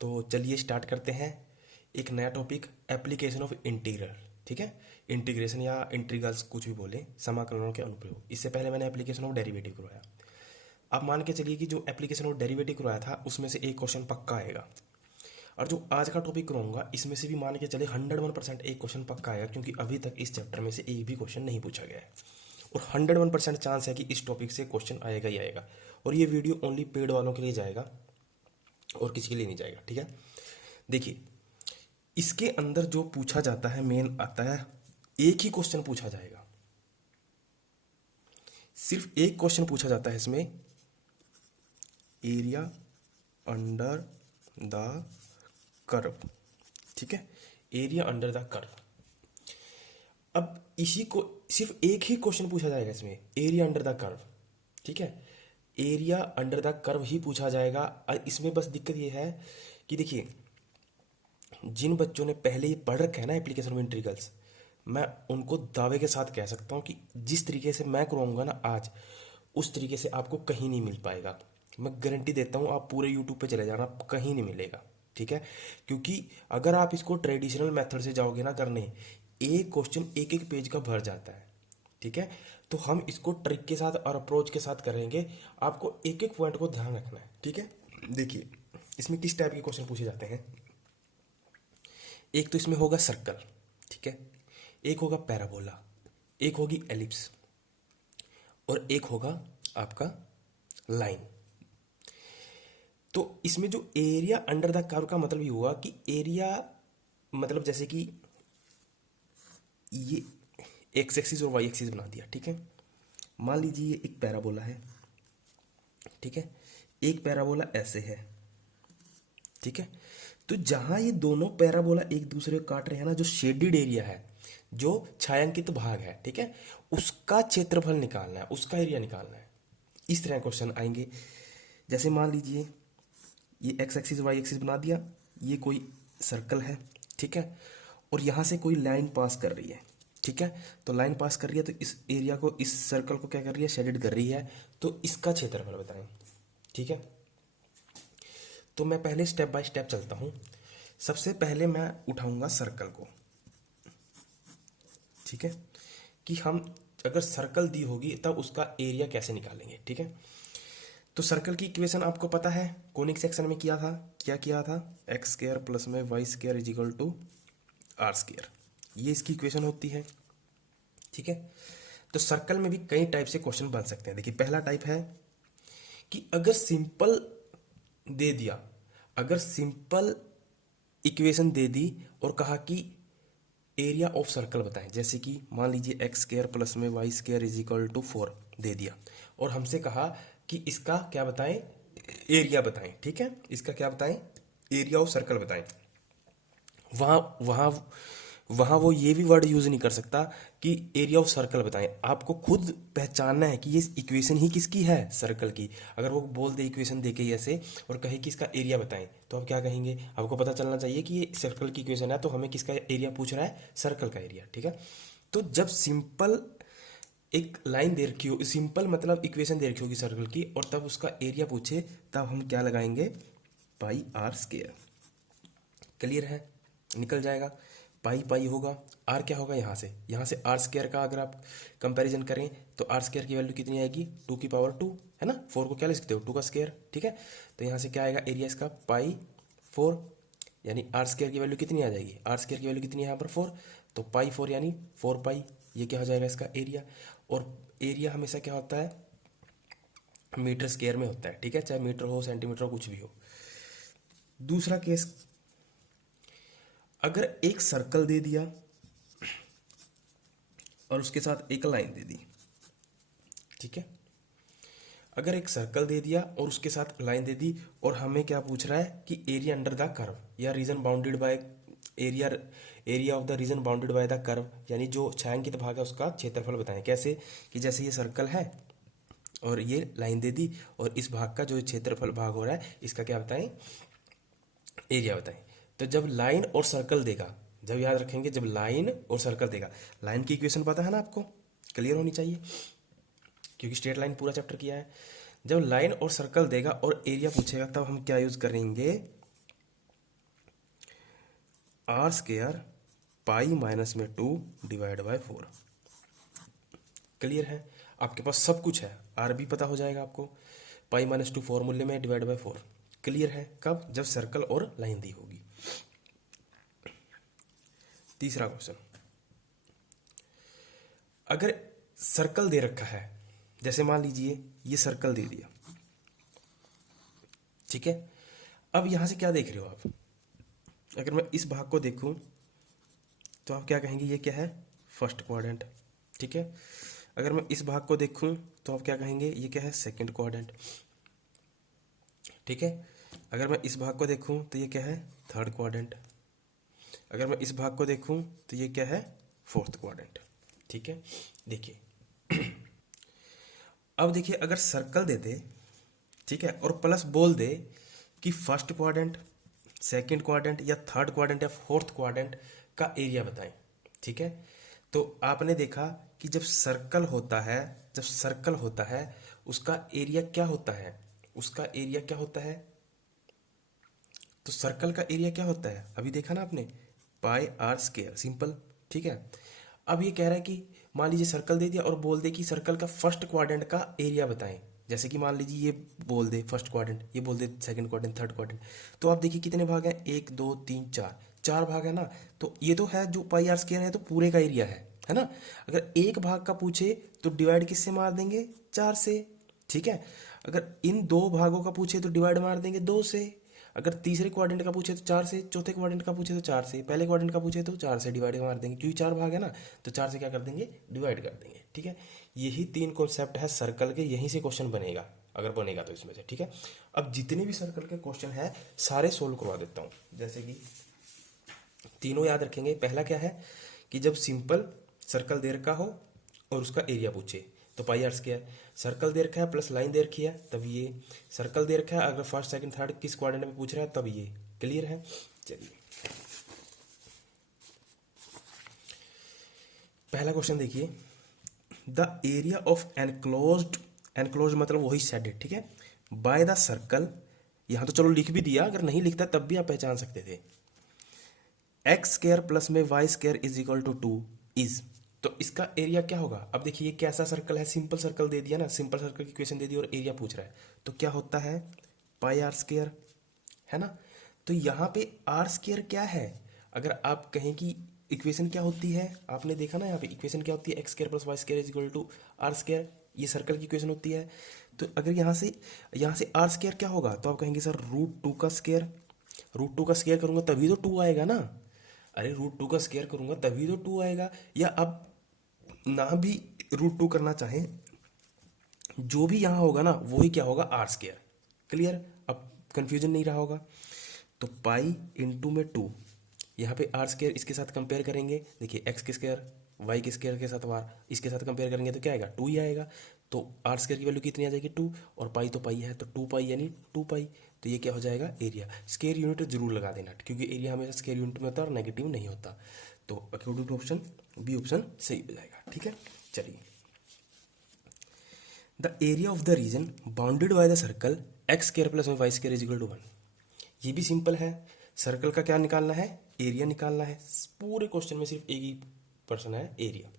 तो चलिए स्टार्ट करते हैं एक नया टॉपिक, एप्लीकेशन ऑफ इंटीग्रल। ठीक है, इंटीग्रेशन या इंटीग्रल्स कुछ भी बोले, समाकलनों के अनुप्रयोग। इससे पहले मैंने एप्लीकेशन ऑफ डेरिवेटिव करवाया। अब मान के चलिए कि जो एप्लीकेशन ऑफ डेरिवेटिव करवाया था उसमें से एक क्वेश्चन पक्का आएगा, और जो आज का टॉपिक कराऊंगा इसमें से भी मान के चले 101% एक क्वेश्चन पक्का आएगा, क्योंकि अभी तक इस चैप्टर में से एक भी क्वेश्चन नहीं पूछा गया है। और 101% चांस है कि इस टॉपिक से क्वेश्चन आएगा ही आएगा। और ये वीडियो ओनली पेड वालों के लिए जाएगा और किसी के लिए नहीं जाएगा। ठीक है, देखिए इसके अंदर जो पूछा जाता है मेन आता है, एक ही क्वेश्चन पूछा जाएगा, सिर्फ एक क्वेश्चन पूछा जाता है इसमें, एरिया अंडर द कर्व। ठीक है, एरिया अंडर द कर्व। अब इसी को सिर्फ एक ही क्वेश्चन पूछा जाएगा इसमें, एरिया अंडर द कर्व। ठीक है, एरिया अंडर द कर्व ही पूछा जाएगा। और इसमें बस दिक्कत ये है कि देखिए, जिन बच्चों ने पहले ही पढ़ रखा है ना एप्लीकेशन ऑफ इंटीग्रल्स, मैं उनको दावे के साथ कह सकता हूँ कि जिस तरीके से मैं करवाऊंगा ना आज, उस तरीके से आपको कहीं नहीं मिल पाएगा। मैं गारंटी देता हूँ, आप पूरे यूट्यूब पे चले जाना, कहीं नहीं मिलेगा। ठीक है, क्योंकि अगर आप इसको ट्रेडिशनल मेथड से जाओगे ना करने, एक क्वेश्चन एक एक पेज का भर जाता है। ठीक है, तो हम इसको ट्रिक के साथ और अप्रोच के साथ करेंगे। आपको एक एक पॉइंट को ध्यान रखना है। ठीक है, देखिए इसमें किस टाइप के क्वेश्चन पूछे जाते हैं। एक तो इसमें होगा सर्कल, ठीक है, एक होगा पैराबोला, एक होगी एलिप्स, और एक होगा आपका लाइन। तो इसमें जो एरिया अंडर द कर्व का मतलब ये हुआ कि एरिया मतलब जैसे कि ये एक्स एक्सिस और वाई एक्सिस बना दिया। ठीक है, मान लीजिए ये एक पैराबोला है। ठीक है, एक पैराबोला ऐसे है। ठीक है, तो जहां ये दोनों पैराबोला एक दूसरे को काट रहे हैं ना, जो शेडिड एरिया है, जो छायांकित भाग है, ठीक है, उसका क्षेत्रफल निकालना है, उसका एरिया निकालना है। इस तरह क्वेश्चन आएंगे। जैसे मान लीजिए ये एक्स एक्सिस वाई एक्सिस बना दिया, ये कोई सर्कल है। ठीक है, और यहां से कोई लाइन पास कर रही है। ठीक है, तो लाइन पास कर रही है, तो इस एरिया को, इस सर्कल को क्या कर रही है, शेडेड कर रही है। तो इसका क्षेत्रफल बताएं। ठीक है, तो मैं पहले स्टेप बाय स्टेप चलता हूं। सबसे पहले मैं उठाऊंगा सर्कल को। ठीक है, कि हम अगर सर्कल दी होगी तब उसका एरिया कैसे निकालेंगे। ठीक है, तो सर्कल की इक्वेशन आपको पता है, कोनिक सेक्शन में किया था, क्या किया था, एक्स स्क्वायर प्लस में y square is equal to r square, ये इसकी इक्वेशन होती है। ठीक है, तो सर्कल में भी कई टाइप से क्वेश्चन बन सकते हैं। देखिए पहला टाइप है कि अगर सिंपल दे दिया, अगर सिंपल इक्वेशन दे दी और कहा कि एरिया ऑफ सर्कल बताएं, जैसे कि मान लीजिए एक्स स्क्वायर प्लस में y square is equal to 4 दे दिया, और हमसे कहा कि इसका क्या बताएं, एरिया बताएं। ठीक है, इसका क्या बताएं, एरिया ऑफ सर्कल बताएं। वहां वहां वहां वो ये भी वर्ड यूज नहीं कर सकता कि एरिया ऑफ सर्कल बताएं। आपको खुद पहचानना है कि ये इक्वेशन ही किसकी है, सर्कल की। अगर वो बोल दे इक्वेशन देके ऐसे और कहे कि इसका एरिया बताएं, तो आप क्या कहेंगे, आपको पता चलना चाहिए कि ये सर्कल की इक्वेशन है, तो हमें किसका एरिया पूछ रहा है, सर्कल का एरिया। ठीक है, तो जब सिंपल एक लाइन दे रखी हो, सिंपल मतलब इक्वेशन दे रखी होगी सर्कल की, और तब उसका एरिया पूछे, तब हम क्या लगाएंगे, पाई आर स्क्वायर। क्लियर है, निकल जाएगा। पाई पाई होगा, आर क्या होगा, यहाँ से आर स्क्वायर का अगर आप कंपैरिजन करें तो आर स्क्वायर की वैल्यू कितनी आएगी, 2 की पावर 2 है ना, 4 को क्या लिख सकते हो, 2 का स्क्वायर। ठीक है, तो यहाँ से क्या आएगा एरिया इसका, पाई 4, यानी आर स्क्वायर की वैल्यू कितनी आ जाएगी, आर स्क्वायर की वैल्यू कितनी है यहाँ पर 4, तो पाई 4 यानी 4 पाई, ये क्या हो जाएगा इसका एरिया। और एरिया हमेशा क्या होता है, मीटर स्क्वायर में होता है। ठीक है, चाहे मीटर हो, सेंटीमीटर हो, कुछ भी हो। दूसरा केस, अगर एक सर्कल दे दिया और उसके साथ एक लाइन दे दी। ठीक है, अगर एक सर्कल दे दिया और उसके साथ लाइन दे दी, और हमें क्या पूछ रहा है कि एरिया अंडर द कर्व या reason bounded by area, area of the region bounded by the curve, यानी जो छायांकित भाग है उसका क्षेत्रफल बताएं। कैसे, कि जैसे ये सर्कल है और ये लाइन दे दी, और इस भाग का जो क्षेत्रफल भाग हो रहा है इसका क्या बताएं, एरिया बताएं। तो जब लाइन और सर्कल देगा, जब याद रखेंगे, जब लाइन और सर्कल देगा, लाइन की इक्वेशन पता है ना आपको, क्लियर होनी चाहिए, क्योंकि स्ट्रेट लाइन पूरा चैप्टर किया है। जब लाइन और सर्कल देगा और एरिया पूछेगा, तब हम क्या यूज करेंगे, आर स्क्वायर पाई माइनस में 2 डिवाइड बाय 4। क्लियर है? आपके पास सब कुछ है, आर भी पता हो जाएगा आपको, पाई माइनस 2 फॉर्मूले में डिवाइड बाय 4। क्लियर है? कब? जब सर्कल और लाइन दी होगी। तीसरा क्वेश्चन, अगर सर्कल दे रखा है, जैसे मान लीजिए ये सर्कल दे दिया, ठीक है। अब यहां से क्या देख रहे हो आप? अगर मैं इस भाग को देखूं तो आप क्या कहेंगे? ये क्या है? फर्स्ट क्वाड्रेंट, ठीक है। अगर मैं इस भाग को देखूं तो आप क्या कहेंगे? ये क्या है? सेकंड क्वाड्रेंट, ठीक है। अगर मैं इस भाग को देखूं तो ये क्या है? Third quadrant. अगर मैं इस भाग को देखूं तो ये क्या है? फोर्थ क्वाड्रेंट, ठीक है। देखिए अब देखिए, अगर सर्कल देते, ठीक है, और प्लस बोल दे कि फर्स्ट क्वाड्रेंट, सेकंड क्वाड्रेंट या थर्ड क्वाड्रेंट या फोर्थ क्वाड्रेंट का एरिया बताएं, ठीक है। तो आपने देखा कि जब सर्कल होता है, जब सर्कल होता है उसका एरिया क्या होता है? उसका एरिया क्या होता है? तो सर्कल का एरिया क्या होता है? अभी देखा ना आपने, पाई आर स्क्वायर, सिंपल, ठीक है। अब ये कह रहा है कि मान लीजिए सर्कल दे दिया और बोल दे कि सर्कल का फर्स्ट क्वाड्रेंट का एरिया बताएं। जैसे कि मान लीजिए ये बोल दे फर्स्ट क्वाड्रेंट, ये बोल दे सेकंड क्वाड्रेंट, थर्ड क्वाड्रेंट। तो आप देखिए कितने भाग हैं? 1 2 3 4, 4 भाग है ना। तो ये तो है जो पाई आर स्क्वायर है, तो पूरे का एरिया है ना। अगर एक भाग का पूछे तो डिवाइड किससे मार देंगे? 4 से, ठीक है। अगर इन दो भागों का पूछे तो डिवाइड मार देंगे 2 से। अगर तीसरे क्वाड्रेंट का पूछे तो 4 से, चौथे क्वाड्रेंट का पूछे तो 4 से, पहले क्वाड्रेंट का पूछे तो 4 से डिवाइड मार देंगे, क्योंकि 4 भाग है ना, तो 4 से क्या कर देंगे? डिवाइड कर देंगे, ठीक है। यही 3 कॉन्सेप्ट है सर्कल के, यहीं से क्वेश्चन बनेगा, अगर बनेगा तो इसमें से, ठीक है। अब जितने भी सर्कल के क्वेश्चन है सारे सोल्व करवा देता हूँ। जैसे कि तीनों याद रखेंगे। पहला क्या है कि जब सिंपल सर्कल दे रखा हो और उसका एरिया पूछे तो पाई आर स्क्वायर, सर्कल दे रखा है प्लस लाइन दे रखी है तब ये, सर्कल दे रखा है अगर फर्स्ट सेकंड थर्ड किस क्वाड्रेंट में पूछ रहा है तब ये। क्लियर है? चलिए पहला क्वेश्चन देखिए, the area of enclosed, enclose मतलब वही शेडेड, ठीक है, बाय द सर्कल। यहां तो चलो लिख भी दिया, अगर नहीं लिखता तब भी आप पहचान सकते थे। एक्स स्क्वायर प्लस में y square is equal to 2 is, तो इसका एरिया क्या होगा? अब देखिए ये कैसा सर्कल है? सिंपल सर्कल दे दिया ना, सिंपल सर्कल की इक्वेशन दे दी और एरिया पूछ रहा है, तो क्या होता है? पाई आर स्क्वायर, है ना। तो यहाँ पे आर स्क्वायर क्या है? अगर आप कहें कि इक्वेशन क्या होती है, आपने देखा ना यहाँ पे इक्वेशन क्या होती है? X square plus y square is equal to r square, ये सर्कल की इक्वेशन होती है। तो अगर यहाँ से आर स्क्वायर क्या होगा, तो आप कहेंगे सर रूट 2 का स्क्वायर, रूट 2 का स्क्वायर करूंगा तभी तो 2 आएगा ना। अरे रूट 2 का स्क्वायर करूंगा तभी तो 2 आएगा। या अब ना भी रूट 2 करना चाहें, जो भी यहाँ होगा ना वही क्या होगा? R square. क्लियर? अब कंफ्यूजन नहीं रहा होगा। तो पाई इंटू में 2, यहाँ पे आर स्क्वायर इसके साथ कंपेयर करेंगे, देखिए एक्स के स्क्वायर वाई के स्क्वायर के साथ वार इसके साथ कंपेयर करेंगे तो क्या आएगा? 2 ही आएगा। तो आर स्क्वायर की वैल्यू कितनी आ जाएगी? 2, और पाई तो पाई है तो 2 पाई यानी 2 पाई। तो ये क्या हो जाएगा? एरिया। स्क्वायर यूनिट जरूर लगा देना, क्योंकि एरिया हमेशा स्क्वायर यूनिट में होता है और नेगेटिव नहीं होता। तो according to option B option सही हो जाएगा, ठीक है। चलिए, the area of the region bounded by the circle x square plus y square is equal to 1। ये भी सिंपल है। सर्कल का क्या निकालना है? एरिया निकालना है। पूरे क्वेश्चन में सिर्फ एक ही पर्सन है, एरिया।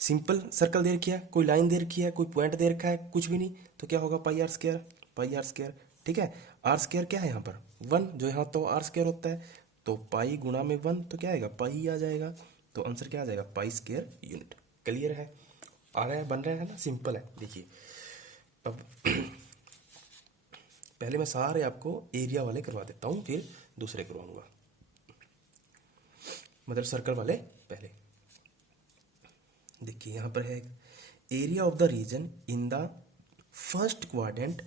सिंपल सर्कल दे रखी है, कोई लाइन दे रखी है, कोई पॉइंट दे रखा है, कुछ भी नहीं, तो क्या होगा? Pi r square, pi r square, ठीक है। आर स्क्वायर क्या है यहाँ पर? 1, जो यहाँ तो आर स्क्वायर होता है, तो पाई गुणा में 1 तो क्या आएगा? पाई आ जाएगा। तो आंसर क्या आ जाएगा? Pi square unit. क्लियर है? आ रहा है, बन रहा है ना, सिंपल है। देखिए अब पहले मैं सारे आपको एरिया वाले करवा देता हूँ, फिर दूसरे करवाऊंगा, मतलब सर्कल वाले पहले। देखिए यहां पर है area of the region in the first quadrant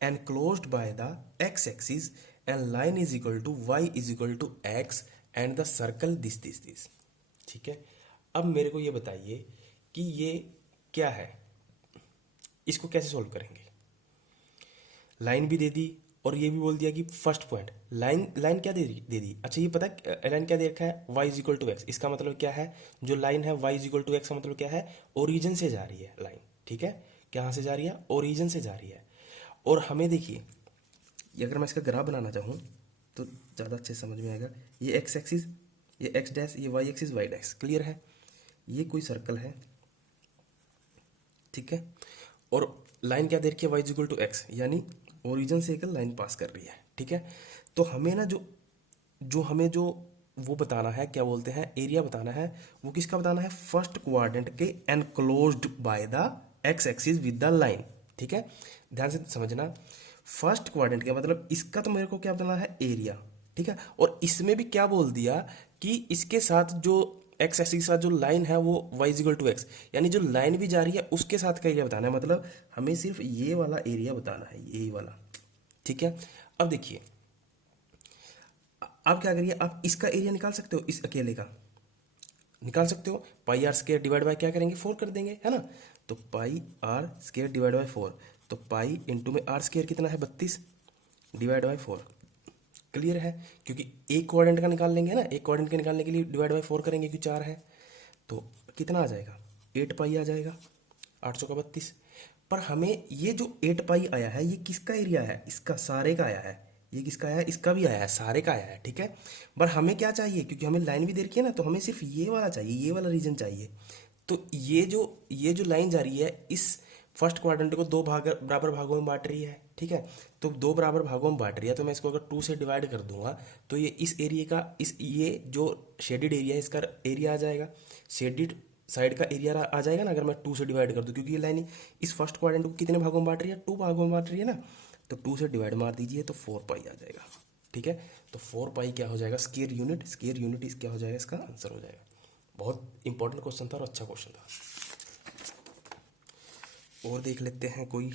enclosed by the x axis and line is equal to y is equal to x and the circle this. ठीक है, अब मेरे को ये बताइए कि ये क्या है, इसको कैसे सोल्व करेंगे? लाइन भी दे दी और ये भी बोल दिया कि फर्स्ट पॉइंट, लाइन क्या दे दी। अच्छा ये पता है लाइन क्या दे रखा है? y is equal to x. इसका मतलब क्या है? जो लाइन है y is equal to x का मतलब क्या है? ओरिजिन से जा रही है लाइन, ठीक है। कहाँ से जा रही है? ओरिजिन से जा रही है। और हमें देखिए, अगर मैं इसका ग्राफ बनाना चाहूँ तो ज़्यादा अच्छे समझ में आएगा। ये एक्स एक्सिस, ये एक्स डैश, ये y axis, y dash. Clear है? ये कोई सर्कल है, ठीक है, और लाइन क्या दे रखी है, वाई इक्वल टू एक्स, यानी ओरिजिन से एक लाइन पास कर रही है, ठीक है। तो हमें ना जो जो हमें जो वो बताना है, क्या बोलते हैं, एरिया बताना है, वो किसका बताना है, फर्स्ट क्वाड्रेंट के enclosed by the x axis with the line, ठीक है। ध्यान से समझना, फर्स्ट क्वाड्रेंट का मतलब इसका तो मेरे को क्या बताना है, एरिया, ठीक है। और इसमें भी क्या बोल दिया कि इसके साथ जो एक्स एक्सिस के साथ जो लाइन है वो वाई इक्वल टू एक्स, यानी जो लाइन भी जा रही है उसके साथ का एरिया बताना है, मतलब हमें सिर्फ ये वाला एरिया बताना है, ये वाला, ठीक है। अब देखिए, आप क्या करिए, आप इसका एरिया निकाल सकते हो, इस अकेले का निकाल सकते हो। पाई आर स्केयर डिवाइड बाय क्या करेंगे, 4 कर देंगे, है ना। तो पाई आर स्केयर डिवाइड बाय 4, तो पाई इंटू में आर स्केयर कितना है, 32 डिवाइड बाय 4। क्लियर है? क्योंकि एक क्वाड्रेंट का निकाल लेंगे ना, एक क्वाड्रेंट का निकालने के लिए डिवाइड बाय 4 करेंगे, क्योंकि 4 है। तो कितना आ जाएगा, 8 पाई आ जाएगा, 800 का 32। पर हमें ये जो 8 पाई आया है, ये किसका एरिया है, इसका सारे का आया है। ये किसका आया है, इसका भी आया है, सारे का आया है, ठीक है। पर हमें क्या चाहिए, क्योंकि हमें लाइन भी दे रखी है ना, तो हमें सिर्फ ये वाला चाहिए, ये वाला रीजन चाहिए। तो ये जो लाइन जा रही है, इस फर्स्ट क्वाड्रेंट को दो भाग बराबर भागों में बांट रही है, ठीक है। तो दो बराबर भागों में बांट रही है, तो मैं इसको अगर 2 से डिवाइड कर दूंगा, तो ये इस एरिया का, इस ये जो शेडिड एरिया है इसका एरिया आ जाएगा, शेडिड साइड का एरिया आ जाएगा ना, अगर मैं 2 से डिवाइड कर दूं, क्योंकि ये लाइन इस फर्स्ट क्वाड्रेंट को कितने भागों में बांट रही है, 2 भागों में बांट रही है ना। तो 2 से डिवाइड मार दीजिए, तो 4 पाई आ जाएगा, ठीक है। तो 4 पाई क्या हो जाएगा, स्क्वायर यूनिट, स्क्वायर यूनिट इस क्या हो जाएगा, इसका आंसर हो जाएगा। बहुत इंपॉर्टेंट क्वेश्चन था और अच्छा क्वेश्चन था। और देख लेते हैं कोई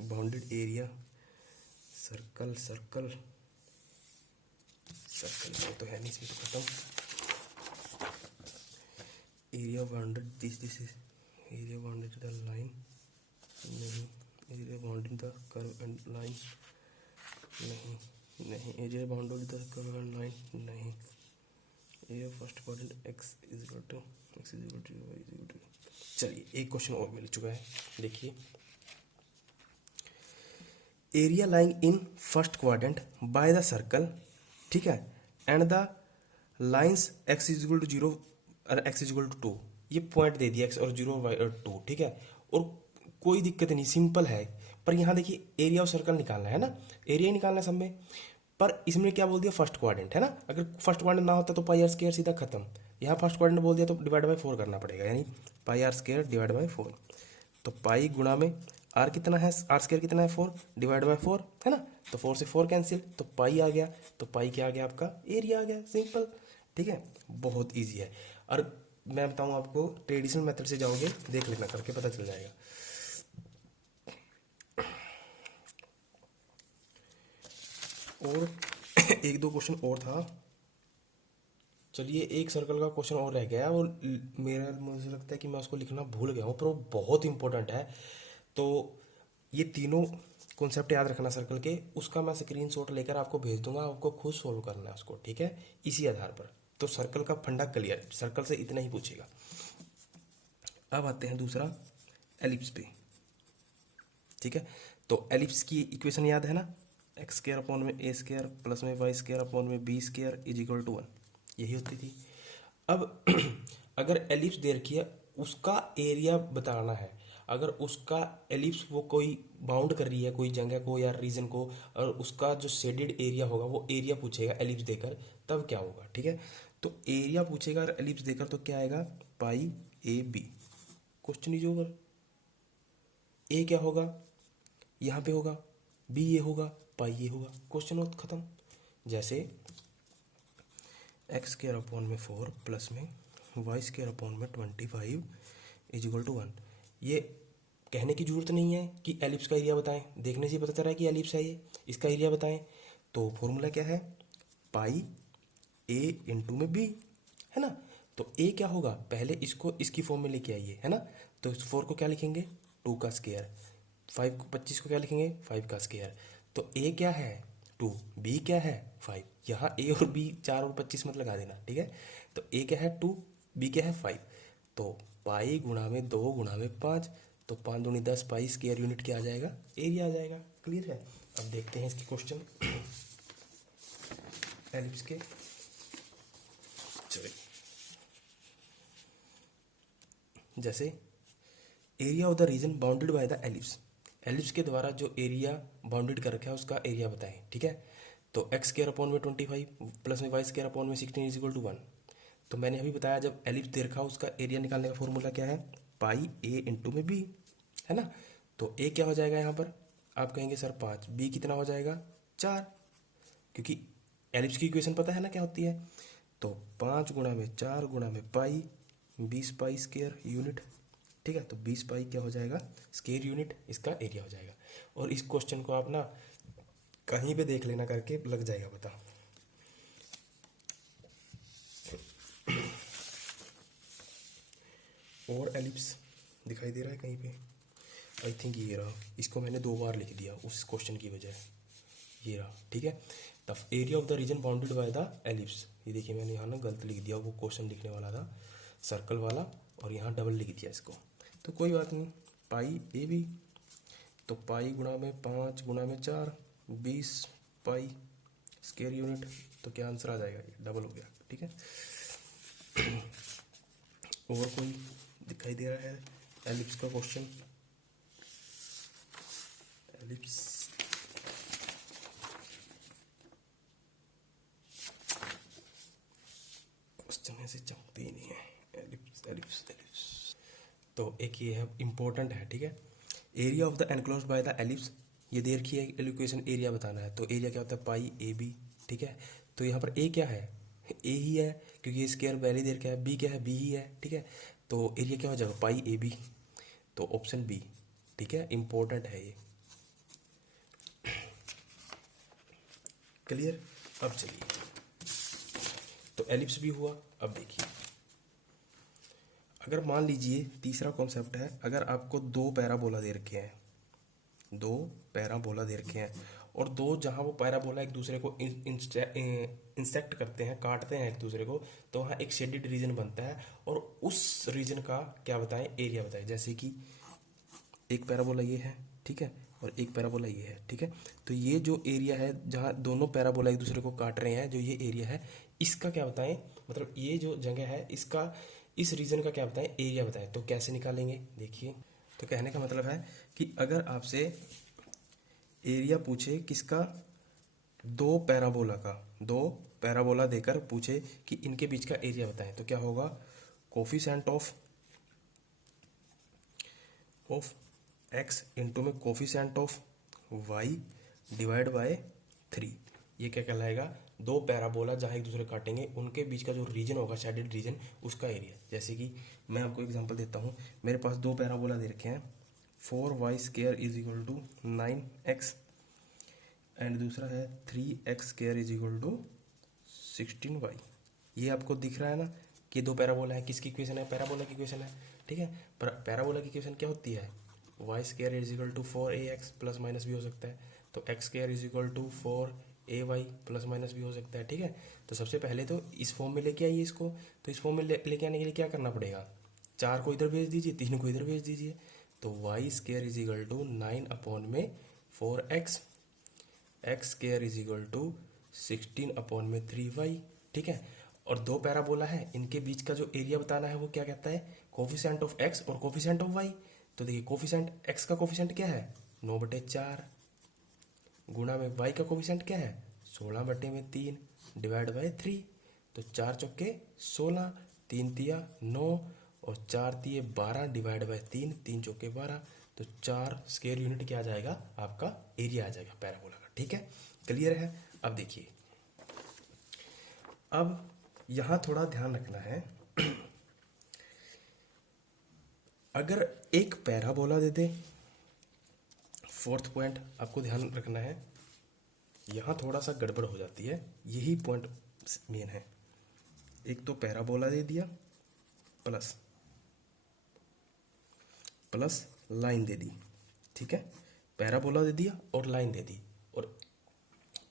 bounded area, circle circle circle ये तो है नहीं, इसमें तो खत्म। Area bounded this is area bounded the line, नहीं। Area bounded the curve and line, नहीं। Area bounded the curve and line, नहीं। Area first quadrant x is equal to y is equal to. चलिए एक question और मिल चुका है, देखिए। Area lying in first quadrant by the circle, ठीक है, and the lines x is equal to 0 और एक्स इज इक्वल टू 2। ये पॉइंट दे दिया एक्स और 0 वाई और 2, ठीक है। और कोई दिक्कत नहीं, सिंपल है। पर यहाँ देखिए एरिया और सर्कल निकालना है ना, एरिया ही निकालना है सब में। पर इसमें क्या बोल दिया, फर्स्ट क्वाड्रेंट है ना, अगर फर्स्ट क्वाड्रेंट ना होता तो पाई आर स्क्वायर सीधा खत्म। यहाँ फर्स्ट क्वाड्रेंट बोल दिया तो डिवाइड बाय 4 करना पड़ेगा, यानी पाई आर स्क्वायर डिवाइड बाय 4। तो पाई गुणा में आर कितना है, आर स्क्वायर कितना है, 4 डिवाइड बाय 4, है ना। तो 4 से 4 कैंसिल, तो पाई आ गया। तो पाई क्या आ गया, आपका एरिया आ गया, सिंपल, ठीक है। बहुत ईजी है। और मैं बताऊँ आपको, ट्रेडिशनल मेथड से जाओगे, देख लेना, करके पता चल जाएगा। और एक दो क्वेश्चन और था, चलिए एक सर्कल का क्वेश्चन और रह गया है, और मुझे लगता है कि मैं उसको लिखना भूल गया हूँ, पर वो बहुत इंपॉर्टेंट है। तो ये तीनों कॉन्सेप्ट याद रखना सर्कल के, उसका मैं स्क्रीनशॉट लेकर आपको भेज दूंगा, आपको खुद सोल्व करना है उसको, ठीक है, इसी आधार पर। तो सर्कल का फंडा क्लियर, सर्कल से इतना ही पूछेगा। अब आते हैं दूसरा, एलिप्स पे, ठीक है। तो एलिप्स की इक्वेशन याद है ना, एक्स स्क्वायर अपॉन में ए स्क्वायर प्लस में वाई स्क्वायर अपॉन में b square is equal to 1, यही होती थी। अब अगर एलिप्स दे रखी है, उसका एरिया बताना है। अगर उसका एलिप्स वो कोई बाउंड कर रही है कोई जगह को या रीजन को, और उसका जो शेडेड एरिया होगा वो एरिया पूछेगा एलिप्स देकर, तब क्या होगा, ठीक है। तो एरिया पूछेगा और एलिप्स देकर, तो क्या आएगा, pi a b. Question is over. A क्या होगा, यहाँ पे होगा, बी ये होगा, पाई ये होगा, क्वेश्चन और खत्म। जैसे एक्स स्क्वायर अपॉन में 4 प्लस में वाई स्क्वायर अपॉन में 25 इज इक्वल टू 1। ये कहने की जरूरत नहीं है कि एलिप्स का एरिया बताएं, देखने से ही पता चल रहा है कि एलिप्स है ये, इसका एरिया बताएं। तो फॉर्मूला क्या है, पाई ए इंटू में बी, है ना। तो ए क्या होगा, पहले इसको इसकी फॉर्म में लेके आइए, है ना। तो 4 को क्या लिखेंगे, 2 का स्क्वायर, 25 को क्या लिखेंगे, 5 का स्क्वायर। तो ए क्या है, 2, बी क्या है, 5। यहाँ ए और बी 4 और 25 मत लगा देना, ठीक है। तो ए क्या है 2, बी क्या है 5। तो पाई गुणा में 2 गुणा में 5, तो 5 दूनी 10, पाई स्क्वायर यूनिट क्या आ जाएगा, एरिया आ जाएगा। क्लियर है? अब देखते हैं इसकी क्वेश्चन। एलिप्स के, चलिए जैसे area of the region bounded by the ellipse, ellipse के द्वारा जो एरिया बाउंडेड कर रखा है उसका एरिया बताएं, ठीक है। तो एक्स स्क्वायर अपॉन में 25 प्लस में वाई स्क्वायर अपॉन में 16 इज इक्वल टू 1। तो मैंने अभी बताया जब एलिप्स दे रखा उसका एरिया निकालने का फॉर्मूला क्या है, पाई ए इंटू में बी, है ना। तो ए क्या हो जाएगा यहाँ पर, आप कहेंगे सर 5, बी कितना हो जाएगा 4, क्योंकि एलिप्स की इक्वेशन पता है ना क्या होती है। तो 5 गुणा में 4 गुणा में पाई, 20 पाई स्क्वायर यूनिट, ठीक है। तो 20 पाई क्या हो जाएगा स्क्वायर यूनिट, इसका एरिया हो जाएगा। और इस क्वेश्चन को आप ना कहीं पे देख लेना करके लग जाएगा पता। और एलिप्स दिखाई दे रहा है कहीं पे, आई थिंक ये रहा, इसको मैंने 2 बार लिख दिया उस क्वेश्चन की वजह, ये रहा, ठीक है। The area of the region bounded by the ellipse, ये देखिए मैंने यहाँ ना गलत लिख दिया, वो क्वेश्चन लिखने वाला था सर्कल वाला और यहाँ डबल लिख दिया इसको, तो कोई बात नहीं। पाई ए बी, तो पाई गुणा में 5 गुणा में 4, 20 पाई स्क्वायर यूनिट, तो क्या आंसर आ जाएगा, ये डबल हो गया, ठीक है। और कोई दिखाई दे रहा है एलिप्स का क्वेश्चन, एलिप्स क्वेश्चन ऐसे चमकते ही नहीं है, एलिप्स एलिप्स एलिप्स। तो एक ये है इंपॉर्टेंट है, ठीक है। Area of the enclose by the ellipse, ये दे रखी है इक्वेशन, एरिया बताना है। तो एरिया क्या होता है पाई ए बी, ठीक है। तो यहाँ पर ए क्या है, ए ही है, क्योंकि ये स्क्वायर वैल्यू दे रखा है। बी क्या है, बी ही है, ठीक है। तो एरिया क्या हो जाएगा पाई ए बी, तो ऑप्शन बी, ठीक है, इंपॉर्टेंट है ये। क्लियर। अब चलिए, तो एलिप्स भी हुआ। अब देखिए, अगर मान लीजिए तीसरा कॉन्सेप्ट है, अगर आपको 2 पैराबोला दे रखे हैं, 2 पैराबोला दे रखे हैं और दो जहाँ वो पैराबोला एक दूसरे को इंसेक्ट करते हैं, काटते हैं एक दूसरे को, तो वहाँ एक शेडेड रीजन बनता है और उस रीजन का क्या बताएं, एरिया बताएं। जैसे कि एक पैराबोला ये है, ठीक है, और एक पैराबोला ये है, ठीक है। तो ये जो एरिया है जहाँ दोनों पैराबोला एक दूसरे को काट रहे हैं, जो ये एरिया है, इसका क्या बताएं, मतलब ये जो जगह है इसका, इस रीजन का क्या बताएं, एरिया बताएं। तो कैसे निकालेंगे, देखिए। तो कहने का मतलब है कि अगर आपसे एरिया पूछे किसका, 2 पैराबोला का, 2 पैराबोला देकर पूछे कि इनके बीच का एरिया बताएं, तो क्या होगा, कोफिशेंट ऑफ एक्स इंटू में coefficient of y divide by 3। ये क्या कहलाएगा, 2 पैराबोला जहाँ एक दूसरे काटेंगे उनके बीच का जो रीजन होगा शेडेड रीजन, उसका एरिया। जैसे कि मैं आपको एग्जांपल देता हूँ, मेरे पास 2 पैराबोला दे रखे हैं, 4y square is equal to 9x and दूसरा है 3x square is equal to 16y। ये आपको दिख रहा है ना कि 2 पैराबोला है, किसकी इक्वेशन है, पैराबोला की इक्वेशन है, ठीक है। पर पैराबोला की इक्वेशन क्या होती है, y square is equal to 4ax plus minus भी हो सकता है, तो x square is equal to 4ay plus minus भी हो सकता है, ठीक है। तो सबसे पहले तो इस फॉर्म में लेके आइए इसको। तो इस फॉर्म में लेके आने के लिए क्या करना पड़ेगा, 4 को इधर भेज दीजिए, 3 को इधर भेज दीजिए। तो y square is equal to 9 upon में 4x, x square is equal to 16 upon में 3y, ठीक है। और 2 पैराबोला है, इनके बीच का जो एरिया बताना है वो क्या कहता है, कोफिशेंट ऑफ एक्स और कोफिशेंट ऑफ वाई। तो देखिए कोफिशेंट एक्स का कोफिशेंट क्या है 9/4 गुणा में वाई का कोफिशेंट क्या है 16/3 डिवाइड बाय 3। तो 4 चौके 16, 3 तिया 9 और 4 तिये 12 डिवाइड बाय 3, 3 चौके 12। तो 4 स्क्वायर यूनिट क्या आ जाएगा, आपका एरिया आ जाएगा पैराबोला का, ठीक है। क्लियर है। अब देखिए, अब यहां थोड़ा ध्यान रखना है, अगर एक पैराबोला दे दे, 4th पॉइंट आपको ध्यान रखना है, यहां थोड़ा सा गड़बड़ हो जाती है, यही पॉइंट मेन है। एक तो पैराबोला दे दिया प्लस प्लस लाइन दे दी, ठीक है। पैराबोला दे दिया और लाइन दे दी, और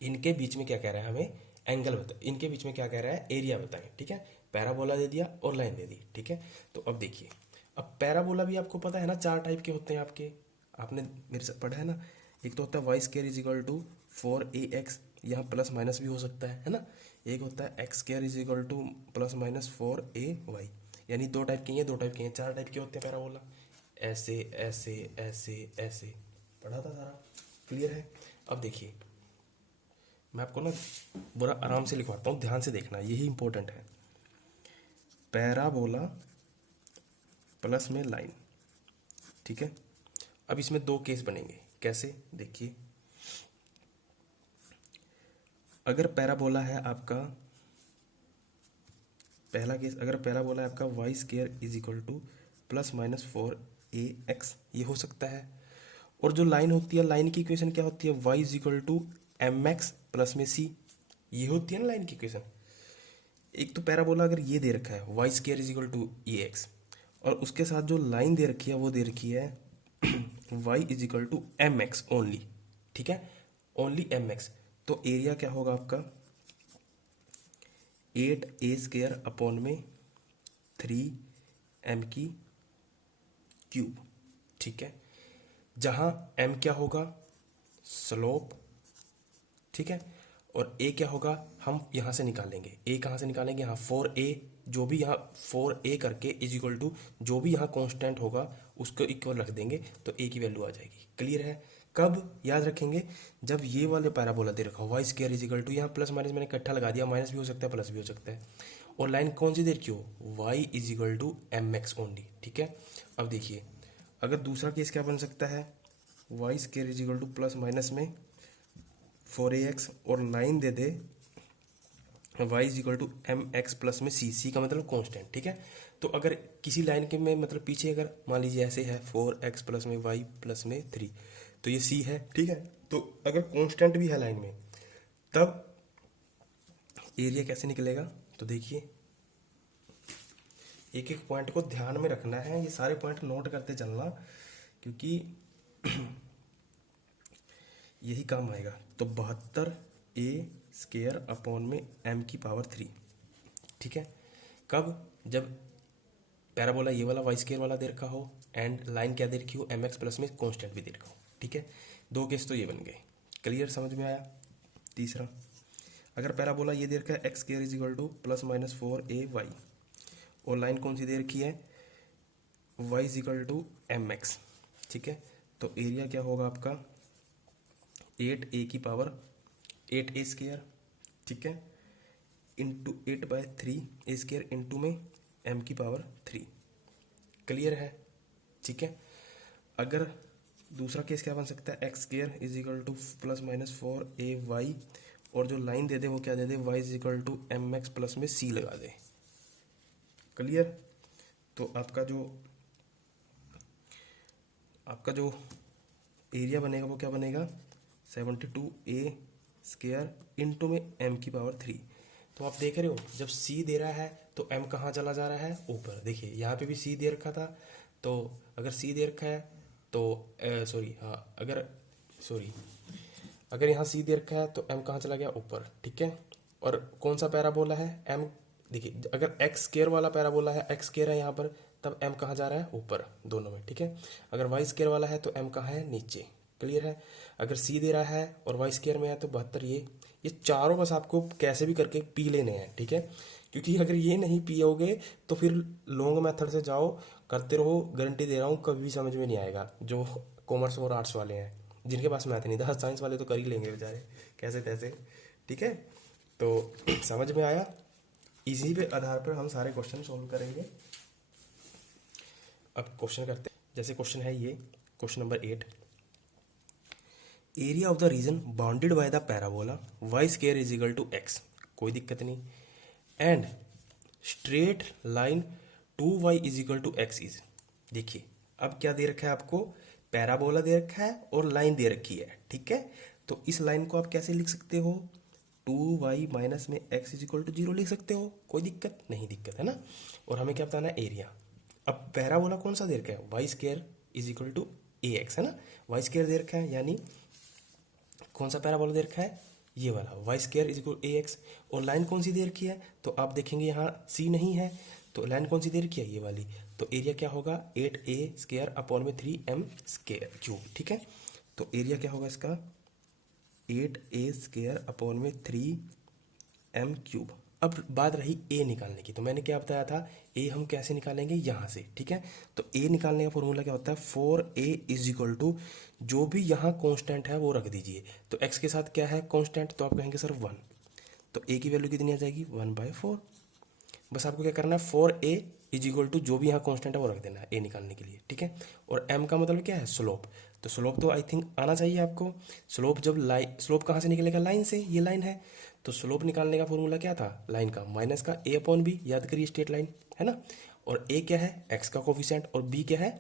इनके बीच में क्या कह रहा है हमें, एंगल बता, इनके बीच में क्या कह रहा है, एरिया बताएं, ठीक है। पैराबोला दे दिया और लाइन दे दी, ठीक है। तो अब देखिए, अब पैराबोला भी आपको पता है ना 4 टाइप के होते हैं आपके, आपने मेरे से पढ़ा है ना। एक तो होता है y square is equal to 4ax, यहाँ प्लस माइनस भी हो सकता है ना। एक होता है x square is equal to plus minus 4ay, यानी दो टाइप के हैं, दो टाइप के हैं, चार टाइप के होते हैं पैराबोला, ऐसे ऐसे ऐसे ऐसे, पढ़ा था सारा, क्लियर है। अब देखिए मैं आपको ना पूरा आराम से लिखवाता हूँ, ध्यान से देखना, यही इंपॉर्टेंट है। पैराबोला प्लस में लाइन, ठीक है। अब इसमें दो केस बनेंगे, कैसे देखिए। अगर पैराबोला है आपका, पहला केस, अगर पैराबोला है आपका y square is equal to plus minus 4ax, ये हो सकता है। और जो लाइन होती है, लाइन की इक्वेशन क्या होती है, y is equal to m x plus में सी, ये होती है ना लाइन की इक्वेशन। एक तो पैराबोला अगर ये दे रखा है y square is equal to a x, और उसके साथ जो लाइन दे रखी है वो दे रखी है y is equal to m x only, ठीक है, ओनली एम एक्स। तो एरिया क्या होगा आपका 8a² अपॉन में 3m की क्यूब, ठीक है। जहां m क्या होगा स्लोप, ठीक है, और a क्या होगा हम यहां से निकालेंगे, a कहां से निकालेंगे, यहाँ 4a, जो भी यहाँ 4a करके इज इक्वल टू जो भी यहाँ कांस्टेंट होगा उसको इक्वल रख देंगे तो a की वैल्यू आ जाएगी, क्लियर है। कब याद रखेंगे, जब ये वाले पैराबोला दे रखा y square is equal to, यहाँ प्लस माइनस मैंने इकट्ठा लगा दिया, माइनस भी हो सकता है प्लस भी हो सकता है, और लाइन कौन सी दे रखी हो y is equal to m x only, ठीक है। अब देखिए अगर दूसरा केस क्या बन सकता है, y square is equal to plus minus में 4ax और लाइन दे दे y is equal to m x plus में सी का मतलब कांस्टेंट, ठीक है। तो अगर किसी लाइन के में मतलब पीछे अगर मान लीजिए ऐसे है 4x प्लस में y प्लस में 3, तो ये c है, ठीक है। तो अगर कांस्टेंट भी है लाइन में तब एरिया कैसे निकलेगा, तो देखिए एक एक पॉइंट को ध्यान में रखना है, ये सारे पॉइंट नोट करते चलना क्योंकि यही काम आएगा। तो 72a² अपॉन में m की पावर 3, ठीक है। कब, जब पैराबोला ये वाला वाई स्क्वायर वाला दे रखा हो एंड लाइन क्या दे रखी हो एम एक्स प्लस में कांस्टेंट भी दे रखा हो, ठीक है। दो केस तो ये बन गए, क्लियर, समझ में आया। तीसरा, अगर पैराबोला ये दे रखा है x square is equal to plus minus 4ay और लाइन कौन सी दे रखी है y is equal to m x, ठीक है। तो एरिया क्या होगा आपका 8a की पावर 8a², ठीक है, इंटू 8/3a² इंटू में m की पावर 3, क्लियर है, ठीक है। अगर दूसरा केस क्या बन सकता है x square is equal to plus minus 4ay और जो लाइन दे दे वो क्या दे दे y is equal to m x plus में c लगा दे, क्लियर। तो आपका जो एरिया बनेगा वो क्या बनेगा 72a² इंटू में m की पावर 3। तो आप देख रहे हो जब c दे रहा है तो m कहाँ चला जा रहा है ऊपर, देखिए यहाँ पे भी c दे रखा था, तो अगर c दे रखा है तो अगर यहाँ c दे रखा है तो m कहाँ चला गया ऊपर, ठीक है। और कौन सा पैराबोला है m, देखिए अगर एक्स स्क्वायर वाला पैराबोला है, एक्स स्क्वायर है यहाँ पर, तब m कहाँ जा रहा है ऊपर दोनों में, ठीक है। अगर वाई स्क्वायर वाला है तो m कहाँ है नीचे, क्लियर है। अगर c दे रहा है और वाई स्क्वायर में है तो 72, ये चारों बस आपको कैसे भी करके पी लेने हैं, ठीक है। क्योंकि अगर ये नहीं पियोगे तो फिर लॉन्ग मेथड से जाओ करते रहो, गारंटी दे रहा हूँ कभी भी समझ में नहीं आएगा। जो कॉमर्स और आर्ट्स वाले हैं जिनके पास मैथ नहीं था, साइंस वाले तो कर ही लेंगे बेचारे कैसे तैसे, ठीक है। तो समझ में आया, इसी पे आधार पर हम सारे क्वेश्चन सॉल्व करेंगे। अब क्वेश्चन करते हैं, जैसे क्वेश्चन है ये question number 8, area of the region bounded by the parabola y square is equal to x, कोई दिक्कत नहीं, and straight line 2y is equal to x is. देखिए अब क्या दे रखा है आपको, पैराबोला दे रखा है और लाइन दे रखी है, ठीक है। तो इस लाइन को आप कैसे लिख सकते हो 2y माइनस में x इज इक्वल टू 0 लिख सकते हो, कोई दिक्कत नहीं, दिक्कत है ना। और हमें क्या बताना है एरिया। अब पैराबोला कौन सा दे रखा है y square is equal to a x, है ना, वाई स्क्वायर दे रखा है, यानी कौन सा पैराबोला दे रखा है ये वाला y square is equal a x, और लाइन कौन सी दे रखी है, तो आप देखेंगे यहाँ सी नहीं है, तो लाइन कौन सी दे रखी है ये वाली, तो एरिया क्या होगा 8a² अपॉन में 3m² क्यूब, ठीक है। तो एरिया क्या होगा इसका 8a² अपॉन में 3m³। अब बात रही ए निकालने की, तो मैंने क्या बताया था, ए हम कैसे निकालेंगे, यहाँ से, ठीक है। तो ए निकालने का फॉर्मूला क्या होता है, 4a इज इक्वल टू जो भी यहाँ कांस्टेंट है वो रख दीजिए। तो x के साथ क्या है कांस्टेंट, तो आप कहेंगे सर 1। तो a की वैल्यू कितनी आ जाएगी, 1/4। बस आपको क्या करना है, 4a इज इक्वल टू जो भी यहाँ कांस्टेंट है वो रख देना है ए निकालने के लिए, ठीक है। और m का मतलब क्या है, स्लोप। तो स्लोप तो आई थिंक आना चाहिए आपको। स्लोप जब स्लोप कहाँ से निकलेगा, लाइन से, ये लाइन है। तो स्लोप निकालने का फॉर्मूला क्या था, लाइन का माइनस का a अपॉन बी, याद करिए स्ट्रेट लाइन है ना। और a क्या है, x का कोफिशिएंट, और b क्या है,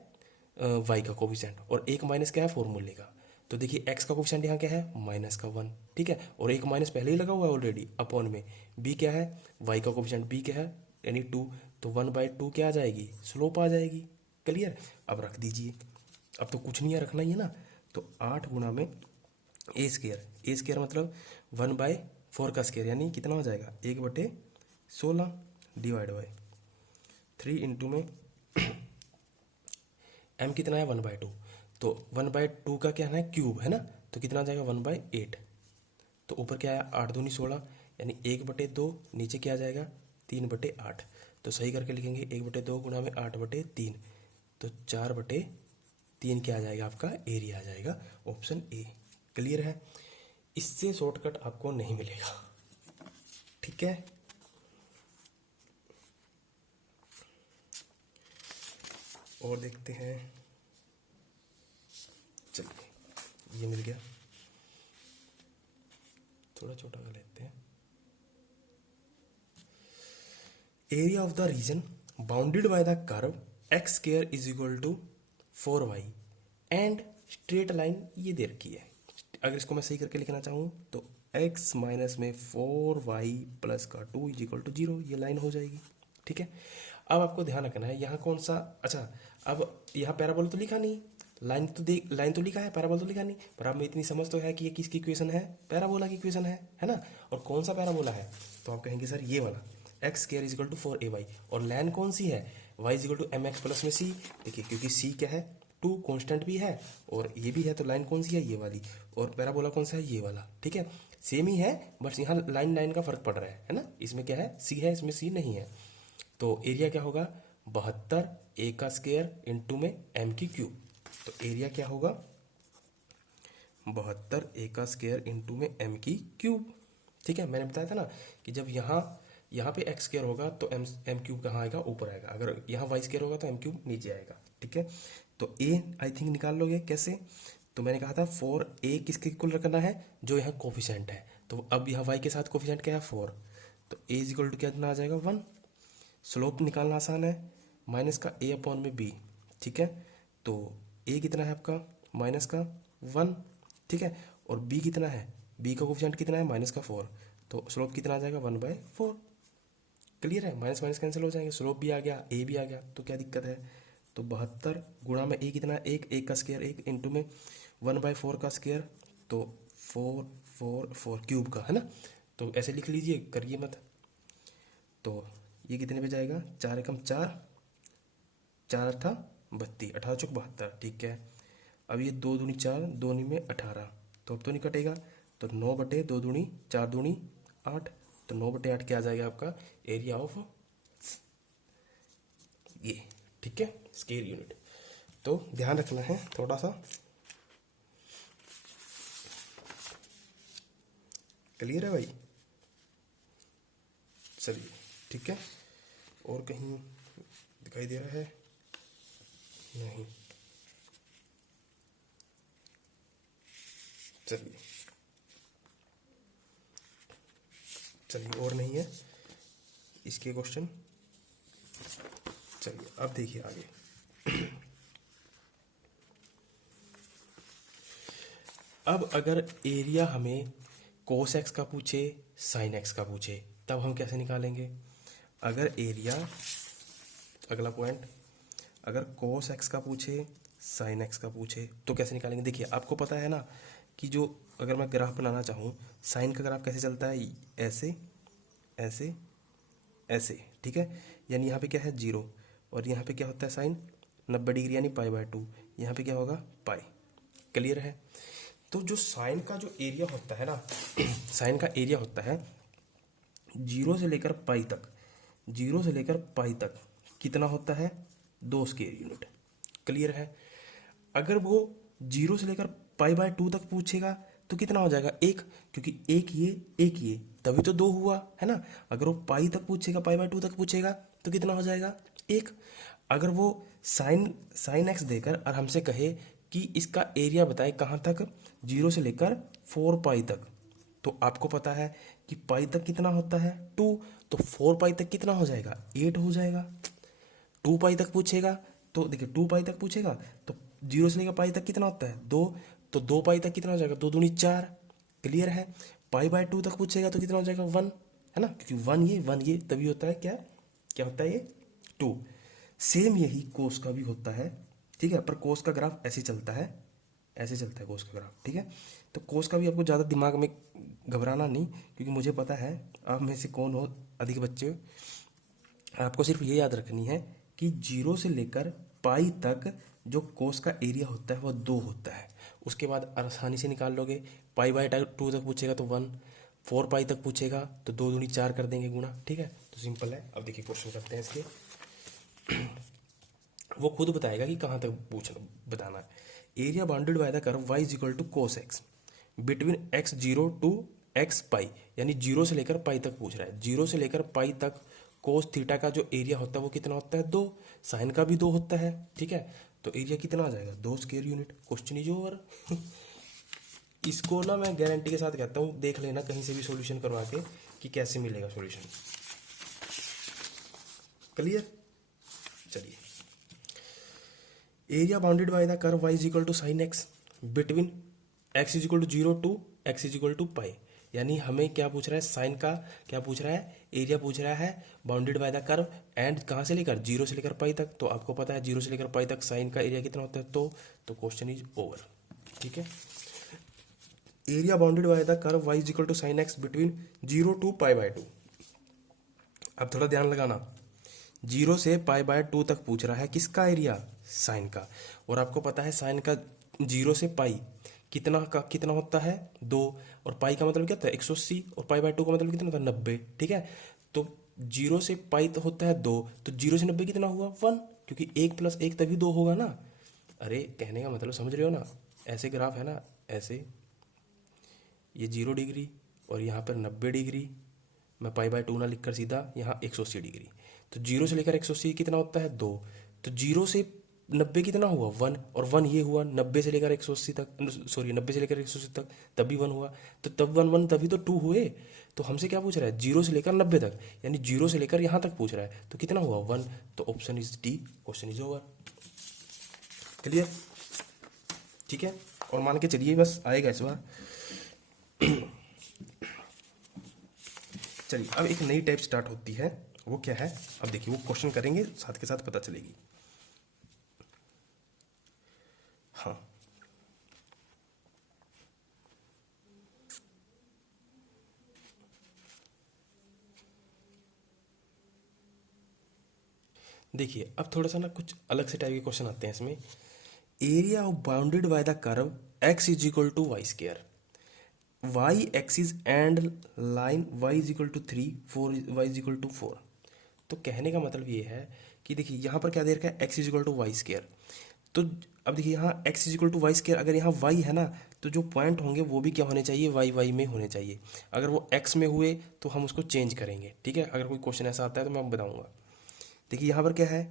y का कोफिशिएंट, और एक माइनस क्या है फॉर्मूले का। तो देखिए x का कोफिशिएंट यहाँ क्या है, -1, ठीक है। और एक माइनस पहले ही लगा हुआ है ऑलरेडी, अपॉन में b क्या है, y का कोफिशिएंट b क्या है, यानी 2। तो 1/2 क्या आ जाएगी, स्लोप आ जाएगी। क्लियर। अब रख दीजिए, अब तो कुछ नहीं है, रखना ही है ना। तो 8 गुणा में a² मतलब 1/4 का स्क्वायर, यानी कितना हो जाएगा, 1/16 डिवाइड बाई 3 इंटू में m कितना है, 1/2। तो 1/2 का क्या है, क्यूब है ना। तो कितना आ जाएगा, 1/8। तो ऊपर क्या है, 8 दूनी 16, यानी 1/2, नीचे क्या आ जाएगा, 3/8। तो सही करके लिखेंगे, 1/2 गुणा में 8/3, तो 4/3 क्या आ जाएगा, आपका एरिया आ जाएगा, ऑप्शन ए। क्लियर है। इससे शॉर्टकट आपको नहीं मिलेगा, ठीक है। और देखते हैं, चलिए ये मिल गया, थोड़ा छोटा कर लेते हैं। Area of the region bounded by the curve x² is equal to 4y and straight line ये दे रखी है। अगर इसको मैं सही करके लिखना चाहूँ तो x माइनस में 4y प्लस का 2 इज इक्वल टू 0, ये लाइन हो जाएगी, ठीक है। अब आपको ध्यान रखना है यहाँ कौन सा, अच्छा अब यहाँ पैराबोला तो लिखा नहीं, लाइन तो लिखा है, पैराबोला तो लिखा नहीं, पर आप में इतनी समझ तो है कि ये किसकी इक्वेशन है, पैराबोला की इक्वेशन है ना। और कौन सा पैराबोला है, तो आप कहेंगे सर ये वाला, x² is equal to 4ay, और लाइन कौन सी है, y is equal to mx plus में c। देखिए क्योंकि c क्या है, 2 कांस्टेंट भी है और ये भी है, तो लाइन कौन सी है, ये वाली। और पैराबोला कौन सा है, ये वाला, ठीक है। सेम ही है, बस यहाँ लाइन का फर्क पड़ रहा है ना। इसमें क्या है, c है, इसमें c नहीं है। तो एरिया क्या होगा, 72a² इंटू में m³ तो एरिया क्या होगा, 72a² इंटू में m³, ठीक है। मैंने बताया था ना कि जब यहाँ पे x² होगा तो m³ कहाँ आएगा, ऊपर आएगा। अगर यहाँ y² होगा तो m³ नीचे आएगा, ठीक है। तो a आई थिंक निकाल लोगे कैसे, तो मैंने कहा था 4a किसके इक्वल रखना है, जो यहाँ कोफिशिएंट है। तो अब यहाँ y के साथ कोफिशिएंट क्या है, 4। तो a इज इक्वल टू कितना आ जाएगा, 1। स्लोप निकालना आसान है, माइनस का a अपॉन में b, ठीक है। तो a कितना है आपका, माइनस का 1, ठीक है। और b कितना है, b का कोफिशिएंट कितना है, माइनस का 4। तो स्लोप कितना आ जाएगा, 1/4। क्लियर है, माइनस माइनस कैंसिल हो जाएंगे, स्लोप भी आ गया, a भी आ गया, तो क्या दिक्कत है। तो 72 गुणा में a कितना है, एक का स्क्वायर 1 इंटू में 1/4 का स्क्वायर, तो 4 क्यूब का है ना। तो ऐसे लिख लीजिए, करिए मत। तो ये कितने पे जाएगा, 4 एकम 4, 4 अठा 32, 18 चौक 72, ठीक है। अब ये 2 दूनी 4, 2 दूनी में 18, तो अब तो नहीं कटेगा। तो 9/2 दूनी 4 दूनी 8, तो 9/8 क्या आ जाएगा आपका एरिया ऑफ ये, ठीक है, स्क्वायर यूनिट। तो ध्यान रखना है थोड़ा सा। क्लियर है भाई, चलिए ठीक है। और कहीं दिखाई दे रहा है, नहीं, चलिए और नहीं है इसके क्वेश्चन। चलिए अब देखिए आगे। अब अगर एरिया हमें कोस एक्स का पूछे, साइन एक्स का पूछे, तब हम कैसे निकालेंगे। अगर एरिया, अगला पॉइंट, अगर कोस एक्स का पूछे, साइन एक्स का पूछे, तो कैसे निकालेंगे। देखिए आपको पता है ना कि जो अगर मैं ग्राफ बनाना चाहूँ, साइन का ग्राफ कैसे चलता है, ऐसे ऐसे ऐसे, ठीक है। यानी यहाँ पे क्या है 0, और यहाँ पे क्या होता है साइन 90 डिग्री, यानी π/2। यहाँ पे क्या होगा पाई। क्लियर है। तो जो साइन का जो एरिया होता है ना साइन का एरिया होता है 0 से लेकर पाई तक, 0 से लेकर पाई तक कितना होता है 2 स्क्वायर यूनिट। क्लियर है। अगर वो 0 से लेकर पाई बाय 2 तक पूछेगा तो कितना हो जाएगा 1, क्योंकि एक ये तभी तो 2 हुआ है ना। अगर वो पाई तक पूछेगा, पाई बाय 2 तक पूछेगा तो कितना हो जाएगा 1। अगर वो साइन एक्स देकर और हमसे कहे कि इसका एरिया बताए कहाँ तक, 0 से लेकर 4 पाई तक, तो आपको पता है कि पाई तक कितना होता है 2, तो 4 पाई तक कितना हो जाएगा 8 हो जाएगा। 2 पाई तक पूछेगा तो देखिए 2 पाई तक पूछेगा तो 0 से लेकर पाई तक कितना होता है 2, तो 2 पाई तक कितना हो जाएगा 2 दूनी 4। क्लियर है। पाई बाय 2 तक पूछेगा तो कितना हो जाएगा 1, है ना, क्योंकि 1 ये तभी होता है क्या क्या होता है ये 2। सेम यही कोस का भी होता है, ठीक है, पर कोस का ग्राफ ऐसे चलता है, ऐसे चलता है कोस का ग्राफ, ठीक है। तो कोस का भी आपको ज़्यादा दिमाग में घबराना नहीं, क्योंकि मुझे पता है आप में से कौन हो अधिक बच्चे। आपको सिर्फ ये याद रखनी है कि 0 से लेकर पाई तक जो कोस का एरिया होता है वो 2 होता है। उसके बाद आसानी से निकाल लोगे। पाई बाय 2 तक पूछेगा तो 1, 4 पाई तक पूछेगा तो 2 दूनी 4 कर देंगे गुणा, ठीक है। तो सिंपल है। अब देखिए क्वेश्चन करते हैं इसके। वो खुद बताएगा कि कहाँ तक पूछना बताना है। Area bounded by the curve y is equal to cos x between x0 to x pi, यानी 0 से लेकर पाई तक पूछ रहा है। 0 से लेकर पाई तक कोस थीटा का जो एरिया होता है वो कितना होता है 2, साइन का भी 2 होता है, ठीक है। तो एरिया कितना आ जाएगा 2 square unit. Question is over. इसको ना मैं गारंटी के साथ कहता हूँ, देख लेना कहीं से भी सॉल्यूशन करवा के कि कैसे मिलेगा सॉल्यूशन। क्लियर। चलिए, area bounded by the curve y is equal to sine x between x is equal to 0 to x is equal to pi, यानी हमें क्या पूछ रहा है साइन का, क्या पूछ रहा है एरिया पूछ रहा है bounded by the curve and कहाँ से लेकर 0 से लेकर पाई तक। तो आपको पता है 0 से लेकर पाई तक साइन का एरिया कितना होता है, तो क्वेश्चन इज ओवर, ठीक है। Area bounded by the curve y is equal to sine x between 0 to pi by 2। अब थोड़ा ध्यान लगाना, 0 से पाई बाय 2 तक पूछ रहा है किसका एरिया, साइन का। और आपको पता है साइन का 0 से पाई कितना होता है 2, और पाई का मतलब क्या होता है 180, और पाई बाय 2 का मतलब कितना होता है 90, ठीक है। तो 0 से पाई तो होता है 2, तो 0 से 90 कितना हुआ 1, क्योंकि 1 + 1 तभी 2 होगा ना। अरे कहने का मतलब समझ रहे हो ना, ऐसे ग्राफ है ना, ऐसे ये 0 डिग्री और यहाँ पर 90 डिग्री, मैं पाई बाय 2 ना लिखकर सीधा यहाँ 180 डिग्री। तो 0 से लेकर 180 कितना होता है 2, तो 0 से 90 कितना हुआ 1, और 1 ये हुआ 90 से लेकर 180 तक, सॉरी 90 से लेकर 180 तक तभी 1 हुआ, तो तब 1 1 तभी तो 2 हुए। तो हमसे क्या पूछ रहा है 0 से लेकर 90 तक, यानी 0 से लेकर यहाँ तक पूछ रहा है, तो कितना हुआ 1, तो option is D, question is over. Clear, ठीक है। और मान के चलिए बस आएगा इस बार। चलिए अब एक नई टाइप स्टार्ट होती है, वो क्या है अब देखिए, वो क्वेश्चन करेंगे साथ के साथ पता चलेगी। हाँ, देखिए अब थोड़ा सा ना कुछ अलग से टाइप के क्वेश्चन आते हैं इसमें। Area of bounded by the curve x is equal to y square, y axis and line y is equal to 3, 4 y is equal to 4। तो कहने का मतलब ये है कि देखिए यहाँ पर क्या दे रखा है x is equal to y square. तो अब देखिए यहाँ x is equal to y square, अगर यहाँ y है ना तो जो पॉइंट होंगे वो भी क्या होने चाहिए y में होने चाहिए। अगर वो x में हुए तो हम उसको चेंज करेंगे, ठीक है। अगर कोई क्वेश्चन ऐसा आता है तो मैं बताऊंगा। देखिए यहाँ पर क्या है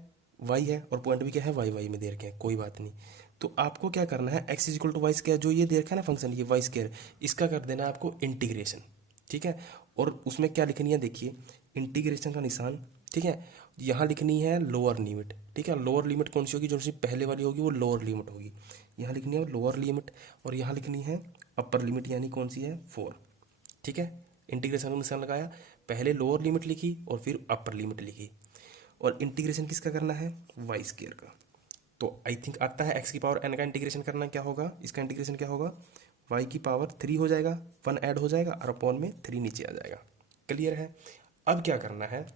y है और पॉइंट भी क्या है y में दे रखे हैं, कोई बात नहीं। तो आपको क्या करना है x is equal to y square, जो ये दे रखा है ना फंक्शन ये वाई स्क्वायर, इसका कर देना है आपको इंटीग्रेशन, ठीक है। और उसमें क्या लिखनी है देखिए, इंटीग्रेशन का निशान, ठीक है। यहाँ लिखनी है लोअर लिमिट, ठीक है। लोअर लिमिट कौन सी होगी, जो सी पहले वाली होगी वो लोअर लिमिट होगी। यहाँ लिखनी है लोअर लिमिट, और यहाँ लिखनी है अपर लिमिट, यानी कौन सी है 4, ठीक है। इंटीग्रेशन का निशान लगाया, पहले लोअर लिमिट लिखी और फिर अपर लिमिट लिखी। और इंटीग्रेशन किसका करना है वाई स्क्वायर का। तो आई थिंक आता है x की पावर n का इंटीग्रेशन करना क्या होगा, इसका इंटीग्रेशन क्या होगा y की पावर 3 हो जाएगा, 1 ऐड हो जाएगा और अपॉन में 3 नीचे आ जाएगा। क्लियर है। अब क्या करना है,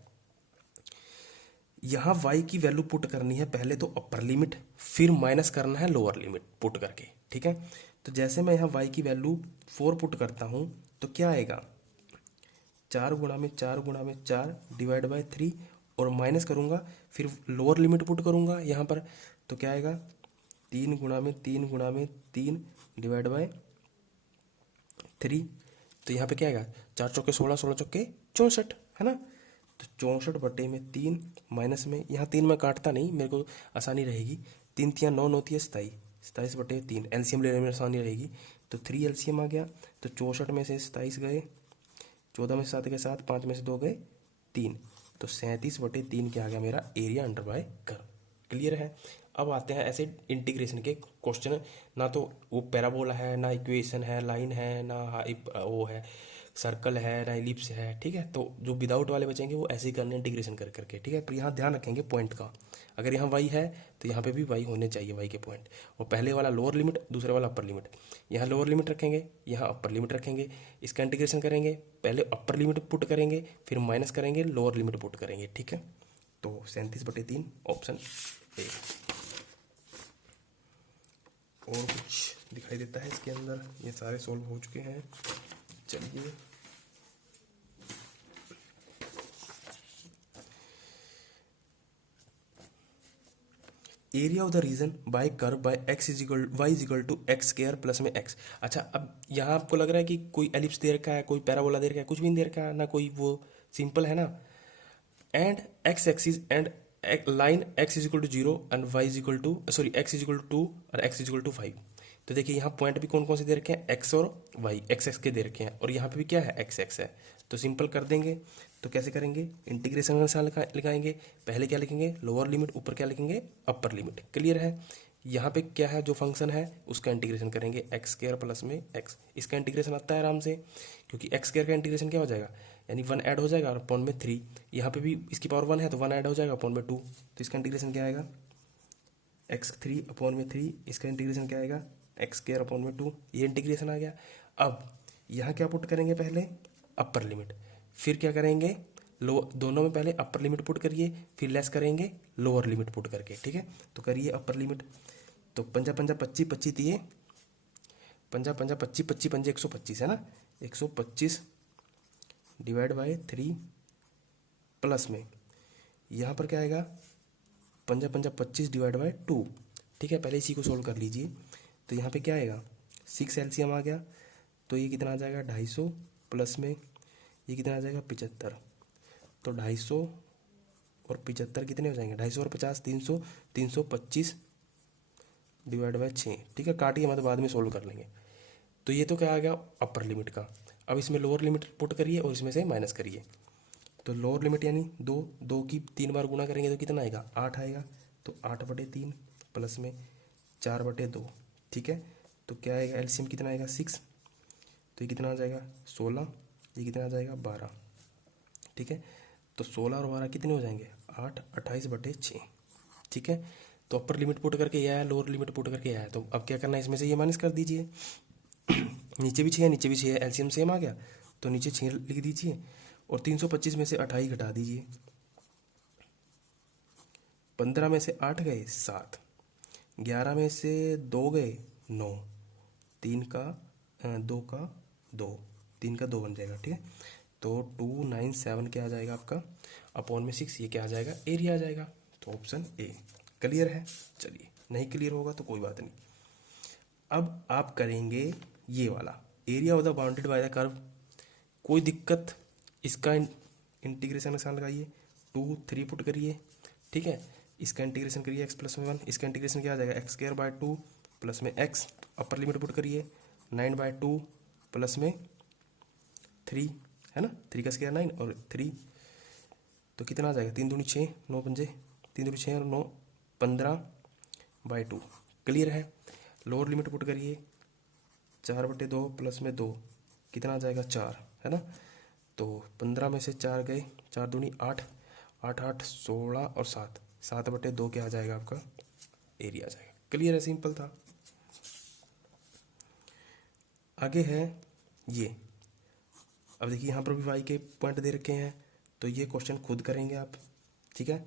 यहाँ y की वैल्यू पुट करनी है, पहले तो अपर लिमिट, फिर माइनस करना है लोअर लिमिट पुट करके, ठीक है। तो जैसे मैं यहाँ y की वैल्यू 4 पुट करता हूँ तो क्या आएगा, 4 डिवाइड बाय 3, और माइनस करूँगा, फिर लोअर लिमिट पुट करूँगा यहाँ पर, तो क्या आएगा 3 डिवाइड बाय 3। तो यहाँ पे क्या आएगा, 4 चौके 16, 16 चौके 64, है ना। तो 64/3 माइनस में, यहाँ 3 में काटता नहीं, मेरे को आसानी रहेगी, 3 तियाँ 9, 9 तियाँ 27, 27/3 एलसीएम लेने में आसानी रहेगी। तो 3 एलसीएम आ गया, तो 64 में से 27 गए, 14 में से 7 गए 7, 5 में से 2 गए 3, तो 37/3 क्या आ गया मेरा area under bye curve. Clear है। अब आते हैं ऐसे इंटीग्रेशन के क्वेश्चन, ना तो वो पैराबोला है, ना इक्वेशन है, लाइन है, ना वो है सर्कल है, ना इलिप्स है, ठीक है। तो जो विदाउट वाले बचेंगे वो ऐसे ही करने इंटीग्रेशन कर करके, ठीक है। पर यहाँ ध्यान रखेंगे पॉइंट का, अगर यहाँ वाई है तो यहाँ पे भी वाई होने चाहिए, वाई के पॉइंट, और पहले वाला लोअर लिमिट, दूसरे वाला अपर लिमिट। यहाँ लोअर लिमिट रखेंगे, यहाँ अपर लिमिट रखेंगे, इसका इंटीग्रेशन करेंगे, पहले अपर लिमिट पुट करेंगे, फिर माइनस करेंगे, लोअर लिमिट पुट करेंगे, ठीक है। तो 37/3 ऑप्शन ए। और कुछ दिखाई देता है इसके अंदर, ये सारे सॉल्व हो चुके हैं। चलिए area of the region by curve by y is equal to x square plus में एक्स। अच्छा, अब यहाँ आपको लग रहा है कि कोई एलिप्स दे रखा है, कोई पैराबोला दे रखा है, कुछ भी नहीं दे रखा है ना, कोई वो सिंपल है ना। And x axis and line x is equal to 0 and y is equal to, sorry x is equal to 2 और एक्स इज इक्वल टू 5। तो देखिए यहाँ पॉइंट भी कौन कौन से दे रखे हैं, एक्स और वाई, एक्स एक्स के दे रखे हैं, और यहाँ पे भी क्या है, एक्स एक्स है। तो सिंपल कर देंगे। तो कैसे करेंगे, इंटीग्रेशन का निशान लगाएंगे, पहले क्या लिखेंगे लोअर लिमिट, ऊपर क्या लिखेंगे अपर लिमिट। क्लियर है। यहाँ पे क्या है जो फंक्शन है उसका इंटीग्रेशन करेंगे, एक्स स्क्वायर प्लस में एक्स, इसका इंटीग्रेशन आता है आराम से, क्योंकि एक्स स्क्वायर का इंटीग्रेशन क्या हो जाएगा, यानी 1 ऐड हो जाएगा और अपॉन में 3, यहाँ पे भी इसकी पावर 1 है तो 1 ऐड हो जाएगा अपॉन में 2, तो इसका इंटीग्रेशन क्या आएगा x3/3, इसका इंटीग्रेशन क्या आएगा एक्स स्क्वायर अपॉन में 2, ये इंटीग्रेशन आ गया। अब यहाँ क्या पुट करेंगे, पहले अपर लिमिट, फिर क्या करेंगे लो, दोनों में पहले अपर लिमिट पुट करिए, फिर लेस करेंगे लोअर लिमिट पुट करके, ठीक है। तो करिए अपर लिमिट, तो 5 5 25 25 दिए, 5 5 25 25 5 125 है ना, 125 डिवाइड बाय 3 प्लस में यहाँ पर क्या आएगा 5 5 25 डिवाइड बाय 2, ठीक है। पहले इसी को सोल्व कर लीजिए। तो यहाँ पे क्या आएगा 6 एलसीएम आ गया, तो ये कितना आ जाएगा 250 प्लस में ये कितना आ जाएगा 75, तो 250 और 75 कितने हो जाएंगे, 250 और 50 300, 325 डिवाइड बाय 6, ठीक है। काटिए मतलब बाद में सोल्व कर लेंगे। तो ये तो क्या आ गया अपर लिमिट का। अब इसमें लोअर लिमिट पुट करिए और इसमें से माइनस करिए। तो लोअर लिमिट यानी 2 की 3 बार गुना करेंगे तो कितना आएगा 8 आएगा, तो 8/3 प्लस में 4/2, ठीक है। तो क्या आएगा एलसीएम कितना आएगा 6, तो ये कितना आ जाएगा 16, ये कितना आ जाएगा 12, ठीक है। तो 16 और 12 कितने हो जाएंगे 8, 28/6, ठीक है। तो अपर लिमिट पुट करके ये आया, लोअर लिमिट पुट करके आया, तो अब क्या करना है इसमें से ये माइनस कर दीजिए। नीचे भी 6 है, नीचे भी 6 है, एलसीएम सेम आ गया, तो नीचे 6 लिख दीजिए, और 325 में से 28 घटा दीजिए, 15 में से 8 गए 7, 11 में से 2 गए 9, 3 का 2 का 2, 3 का 2 बन जाएगा, ठीक है। तो 297 क्या आ जाएगा आपका अपॉन में 6, ये क्या आ जाएगा एरिया आ जाएगा। तो ऑप्शन ए। क्लियर है। चलिए नहीं क्लियर होगा तो कोई बात नहीं। अब आप करेंगे ये वाला area of the bounded by the curve, कोई दिक्कत, इसका इंटीग्रेशन निशान लगाइए, 2 3 पुट करिए, ठीक है। इसका इंटीग्रेशन करिए x प्लस में 1, इसका इंटीग्रेशन क्या आ जाएगा x² प्लस में x, अपर लिमिट पुट करिए 9/2 प्लस में 3, है ना, 3 का स्क्वायर 9 और 3, तो कितना आ जाएगा 3 दूनी 6, 9 पंजे 3 दूनी 6 और 9 15/2। क्लियर है। लोअर लिमिट पुट करिए 4/2 प्लस में 2, कितना आ जाएगा 4, है ना। तो 15 में से 4 गए, 4 दूनी 8, 8 8 16 और 7, 7/2 क्या आ जाएगा आपका एरिया आ जाएगा। क्लियर है, सिंपल था। आगे है ये, अब देखिए यहाँ पर भी वाई के पॉइंट दे रखे हैं, तो ये क्वेश्चन खुद करेंगे आप, ठीक है।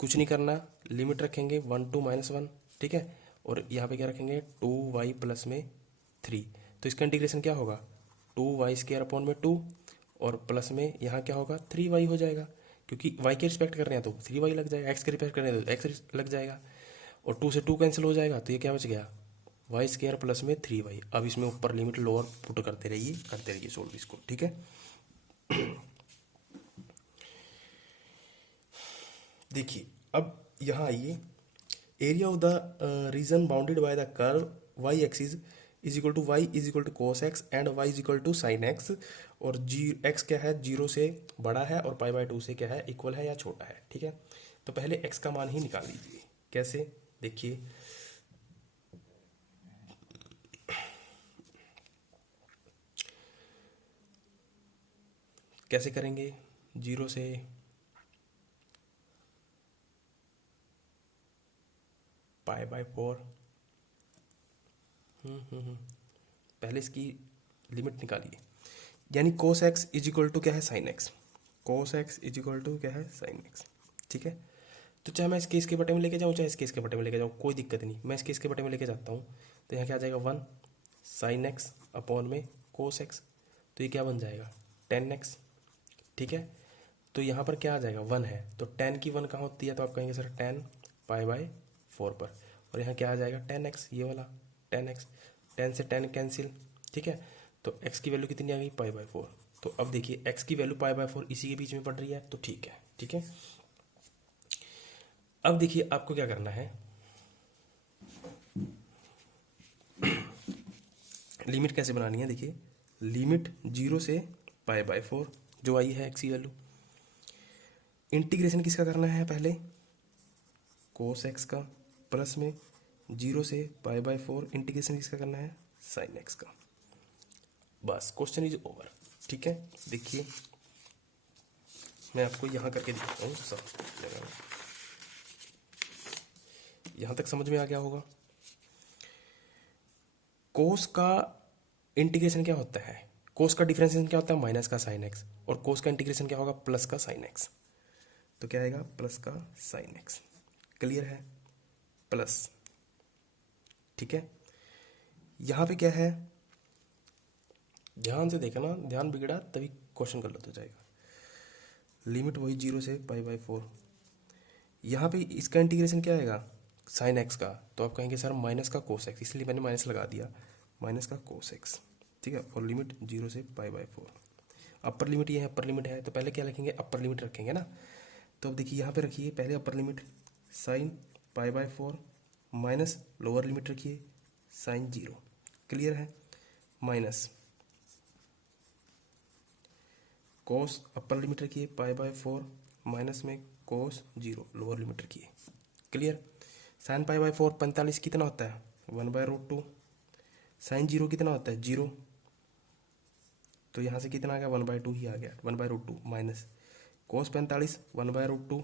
कुछ नहीं करना, लिमिट रखेंगे 1 to -1, ठीक है। और यहाँ पे क्या रखेंगे 2y प्लस में 3। तो इसका इंटीग्रेशन क्या होगा, 2y² अपॉन में 2 और प्लस में यहाँ क्या होगा 3y हो जाएगा, क्योंकि y के रिस्पेक्ट कर रहे हैं तो 3y लग जाएगा, x के रिस्पेक्ट कर रहे हैं तो x लग जाएगा, और 2 से 2 कैंसिल हो जाएगा, तो ये क्या बच गया y² प्लस में 3y। अब इसमें ऊपर लिमिट लोअर पुट करते रहिए सोल्व इसको, ठीक है। देखिए अब यहाँ आइए, area of the region bounded by the curve y axis is equal to y is equal to cos x and y is equal to sine x, और एक्स क्या है 0 से बड़ा है और π/2 से क्या है इक्वल है या छोटा है, ठीक है। तो पहले x का मान ही निकाल लीजिए, कैसे देखिए, कैसे करेंगे, 0 से π/4, पहले इसकी लिमिट निकालिए, यानी cos x is equal to क्या है sine x, cos x is equal to क्या है साइन एक्स, ठीक है। तो चाहे मैं इस केस के बटे में लेके जाऊँ चाहे इस केस के बटे में लेके जाऊँ, कोई दिक्कत नहीं, मैं इस केस के बटे में लेके जाता हूँ। तो यहाँ क्या आ जाएगा 1 साइन एक्स अपॉन में कोस एक्स, तो ये क्या बन जाएगा tan x, ठीक है। तो यहाँ पर क्या आ जाएगा 1 है, तो tan की 1 कहाँ होती है, तो आप कहेंगे सर tan π/4 पर, और यहाँ क्या आ जाएगा tan x, ये वाला tan x, tan से tan कैंसिल, ठीक है। तो x की वैल्यू कितनी आ गई π/4। तो अब देखिए x की वैल्यू π/4 इसी के बीच में पड़ रही है, तो ठीक है, ठीक है। अब देखिए आपको क्या करना है, लिमिट कैसे बनानी है, देखिए लिमिट 0 से π/4 जो आई है x की वैल्यू, इंटीग्रेशन किसका करना है पहले कोस एक्स का, प्लस में 0 से π/4 इंटीग्रेशन किसका करना है साइन एक्स का, बस क्वेश्चन इज ओवर, ठीक है। देखिए मैं आपको यहाँ करके दिखाता हूँ सब जगह, यहाँ तक समझ में आ गया होगा। कोस का इंटीग्रेशन क्या होता है, कोस का डिफरेंशिएशन क्या होता है माइनस का साइन एक्स, और कोस का इंटीग्रेशन क्या होगा प्लस का साइन एक्स, तो क्या आएगा प्लस का साइन एक्स, क्लियर है, प्लस, ठीक है। यहाँ पे क्या है, ध्यान से देखना, ध्यान बिगड़ा तभी क्वेश्चन गलत हो जाएगा। लिमिट वही 0 से π/4, यहाँ पे इसका इंटीग्रेशन क्या आएगा साइन एक्स का, तो आप कहेंगे सर माइनस का कोस एक्स, इसलिए मैंने माइनस लगा दिया, माइनस का कोस एक्स, ठीक है। और लिमिट 0 से π/4, अपर लिमिट ये है, अपर लिमिट है, तो पहले क्या लिखेंगे अपर लिमिट रखेंगे ना। तो अब देखिए यहाँ पे रखिए पहले upper limit sine π/4 minus lower limit रखिए साइन 0, क्लियर है, माइनस कोस अपर लिमिट रखिए π/4 माइनस में कोस 0 लोअर लिमिट रखिए, क्लियर। साइन π/4 45 कितना होता है 1/√2, साइन 0 कितना होता है 0, तो यहाँ से कितना आ गया 1/2 ही आ गया 1/√2, माइनस कोस 45 1/√2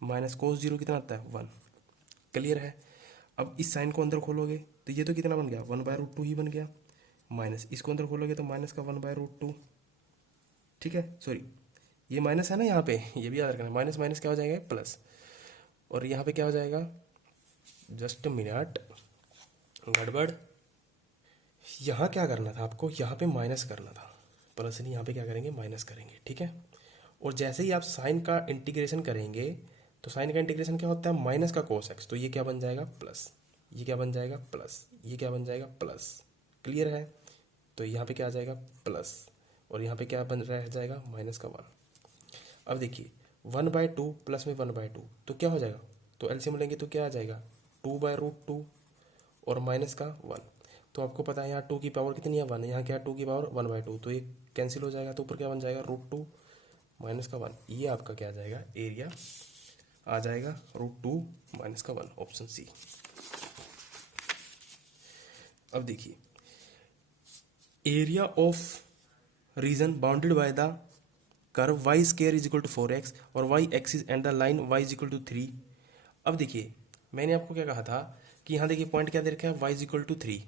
माइनस कोस 0 कितना आता है 1, क्लियर है। अब इस साइन को अंदर खोलोगे तो ये तो कितना बन गया 1/√2 ही बन गया, माइनस इसको अंदर खोलोगे तो माइनस का 1/√2, ठीक है। सॉरी ये माइनस है ना यहाँ पे, ये भी याद रखना, माइनस माइनस क्या हो जाएगा प्लस, और यहाँ पे क्या हो जाएगा, जस्ट मिनट गड़बड़, यहाँ क्या करना था आपको, यहाँ पे माइनस करना था, प्लस नहीं, यहाँ पे क्या करेंगे माइनस करेंगे, ठीक है। और जैसे ही आप साइन का इंटीग्रेशन करेंगे तो साइन का इंटीग्रेशन क्या होता है माइनस का कोस एक्स, तो ये क्या बन जाएगा प्लस, ये क्या बन जाएगा प्लस, ये क्या बन जाएगा प्लस, क्लियर है। तो यहाँ पे क्या आ जाएगा प्लस, और यहाँ पे क्या बन रह जाएगा माइनस का 1। अब देखिए 1/2 प्लस में 1/2 तो क्या हो जाएगा, तो एलसीएम लेंगे तो क्या आ जाएगा 2/√2 और माइनस का 1, तो आपको पता है यहाँ 2 की पावर कितनी है 1, यहाँ क्या है 2 की पावर 1/2, तो ये कैंसिल हो जाएगा, तो ऊपर क्या बन जाएगा √2 माइनस का 1, ये आपका क्या आ जाएगा एरिया आ जाएगा √2 माइनस का 1, ऑप्शन सी। अब देखिए area of region bounded by the curve y² is equal to 4x और y axis and the line y is equal to 3। अब देखिए मैंने आपको क्या कहा था कि यहाँ देखिए पॉइंट क्या दे रखा है y इज इक्वल टू 3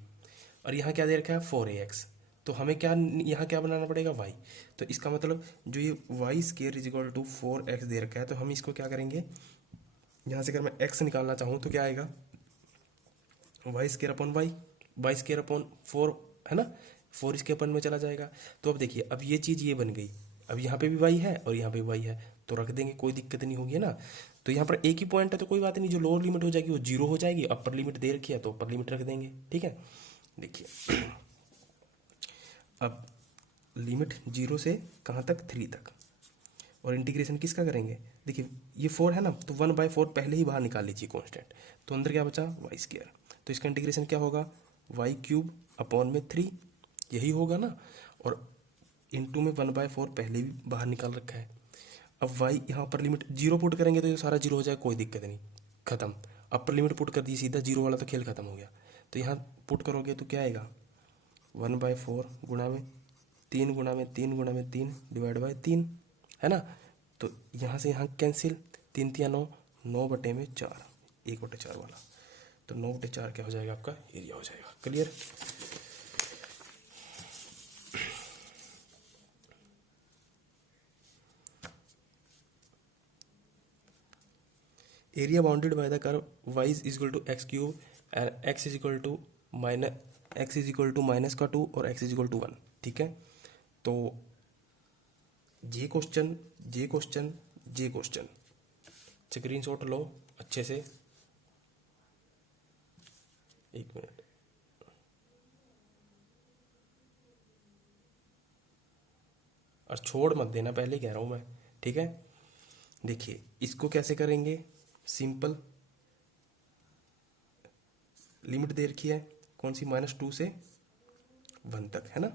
और यहाँ क्या दे रखा है 4ax, तो हमें क्या यहाँ क्या बनाना पड़ेगा y, तो इसका मतलब जो ये y² is equal to 4x दे रखा है, तो हम इसको क्या करेंगे, यहाँ से अगर मैं x निकालना चाहूँ तो क्या आएगा y² upon y, y² upon 4 है ना, 4 इसके अपन में चला जाएगा। तो अब देखिए, अब ये चीज़ ये बन गई, अब यहाँ पे भी वाई है और यहाँ पे भी वाई है, तो रख देंगे, कोई दिक्कत नहीं होगी, है ना। तो यहाँ पर एक ही पॉइंट है तो कोई बात नहीं, जो लोअर लिमिट हो जाएगी वो 0 हो जाएगी, अपर लिमिट दे रखी है तो अपर लिमिट रख देंगे, ठीक है। देखिए अब लिमिट 0 से कहाँ तक, 3 तक, और इंटीग्रेशन किसका करेंगे, देखिए ये 4 है ना, तो 1/4 पहले ही बाहर निकाल लीजिए कांस्टेंट, तो अंदर क्या बचा, वाई स्क्वायर, तो इसका इंटीग्रेशन क्या होगा, वाई क्यूब अपॉन में 3, यही होगा ना, और इंटू में 1/4 पहले ही बाहर निकाल रखा है। अब वाई यहाँ पर लिमिट 0 पुट करेंगे तो ये सारा 0 हो जाएगा, कोई दिक्कत नहीं, खत्म। अपर लिमिट पुट कर दी सीधा, 0 वाला तो खेल खत्म हो गया। तो यहाँ पुट करोगे तो क्या आएगा, 1/4 गुणा में 3 गुणा में 3 गुणा में 3 डिवाइड बाय 3, है ना। तो यहाँ से यहाँ कैंसिल, 3 3 9, 9/4, 1/4 वाला, तो 9/4 क्या हो जाएगा, आपका एरिया हो जाएगा। Clear. Area bounded by the curve y is equal to x cube and x is equal to minus का 2 और x इज इक्वल टू 1, ठीक है। तो ये क्वेश्चन, ये क्वेश्चन, ये क्वेश्चन स्क्रीनशॉट लो अच्छे से, एक मिनट, और छोड़ मत देना, पहले कह रहा हूँ मैं, ठीक है। देखिए इसको कैसे करेंगे, सिंपल, लिमिट दे रखी है कौन सी, -2 से 1 तक, है ना,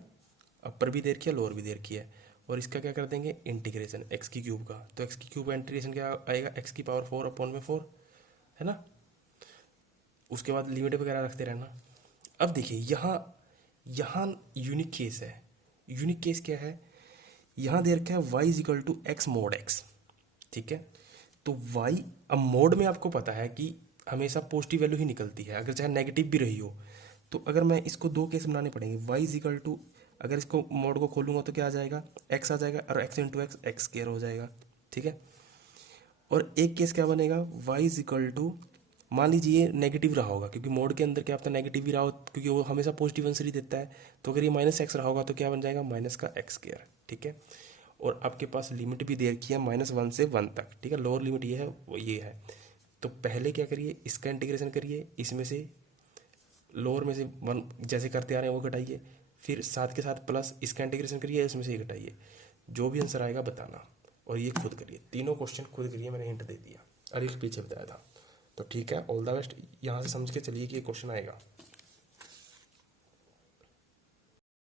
अपर भी दे रखी है लोअर भी दे रखी है, और इसका क्या कर देंगे, इंटीग्रेशन एक्स की क्यूब का, तो एक्स की क्यूब का इंटीग्रेशन क्या आएगा, एक्स की पावर 4 अपॉन में 4, है ना। उसके बाद लिमिट वगैरह रखते रहना। अब देखिए यहाँ, यहाँ यूनिक केस है, यूनिक केस क्या है, यहाँ दे रखा है y is equal to x mod x, ठीक है। तो वाई, अब मोड में आपको पता है कि हमेशा पॉजिटिव वैल्यू ही निकलती है, अगर चाहे नेगेटिव भी रही हो। तो अगर मैं इसको 2 केस बनाने पड़ेंगे, वाई इज इक्वल टू, अगर इसको मोड को खोलूंगा तो क्या आ जाएगा, एक्स आ जाएगा, और x into x x square हो जाएगा, ठीक है। और एक केस क्या बनेगा, वाई इज इक्वल टू, मान लीजिए नेगेटिव रहा होगा, क्योंकि मोड के अंदर क्या होता है, नेगेटिव ही रहा हो, क्योंकि वो हमेशा पॉजिटिव आंसर ही देता है। तो अगर ये -x रहा होगा तो क्या बन जाएगा, माइनस का एक्स स्क्वायर, ठीक है। और आपके पास लिमिट भी दे रखी है -1 से 1 तक, ठीक है, लोअर लिमिट ये है, वो ये है। तो पहले क्या करिए, इसका इंटीग्रेशन करिए, इसमें से लोअर में से 1 जैसे करते आ रहे हैं वो घटाइए, फिर साथ के साथ प्लस इसका इंटीग्रेशन करिए, इसमें से ये घटाइए, जो भी आंसर आएगा बताना, और ये खुद करिए, तीनों क्वेश्चन खुद करिए, मैंने हिंट दे दिया, अरे पीछे बताया था। तो ठीक है, ऑल द बेस्ट, यहाँ से समझ के चलिए कि ये क्वेश्चन आएगा।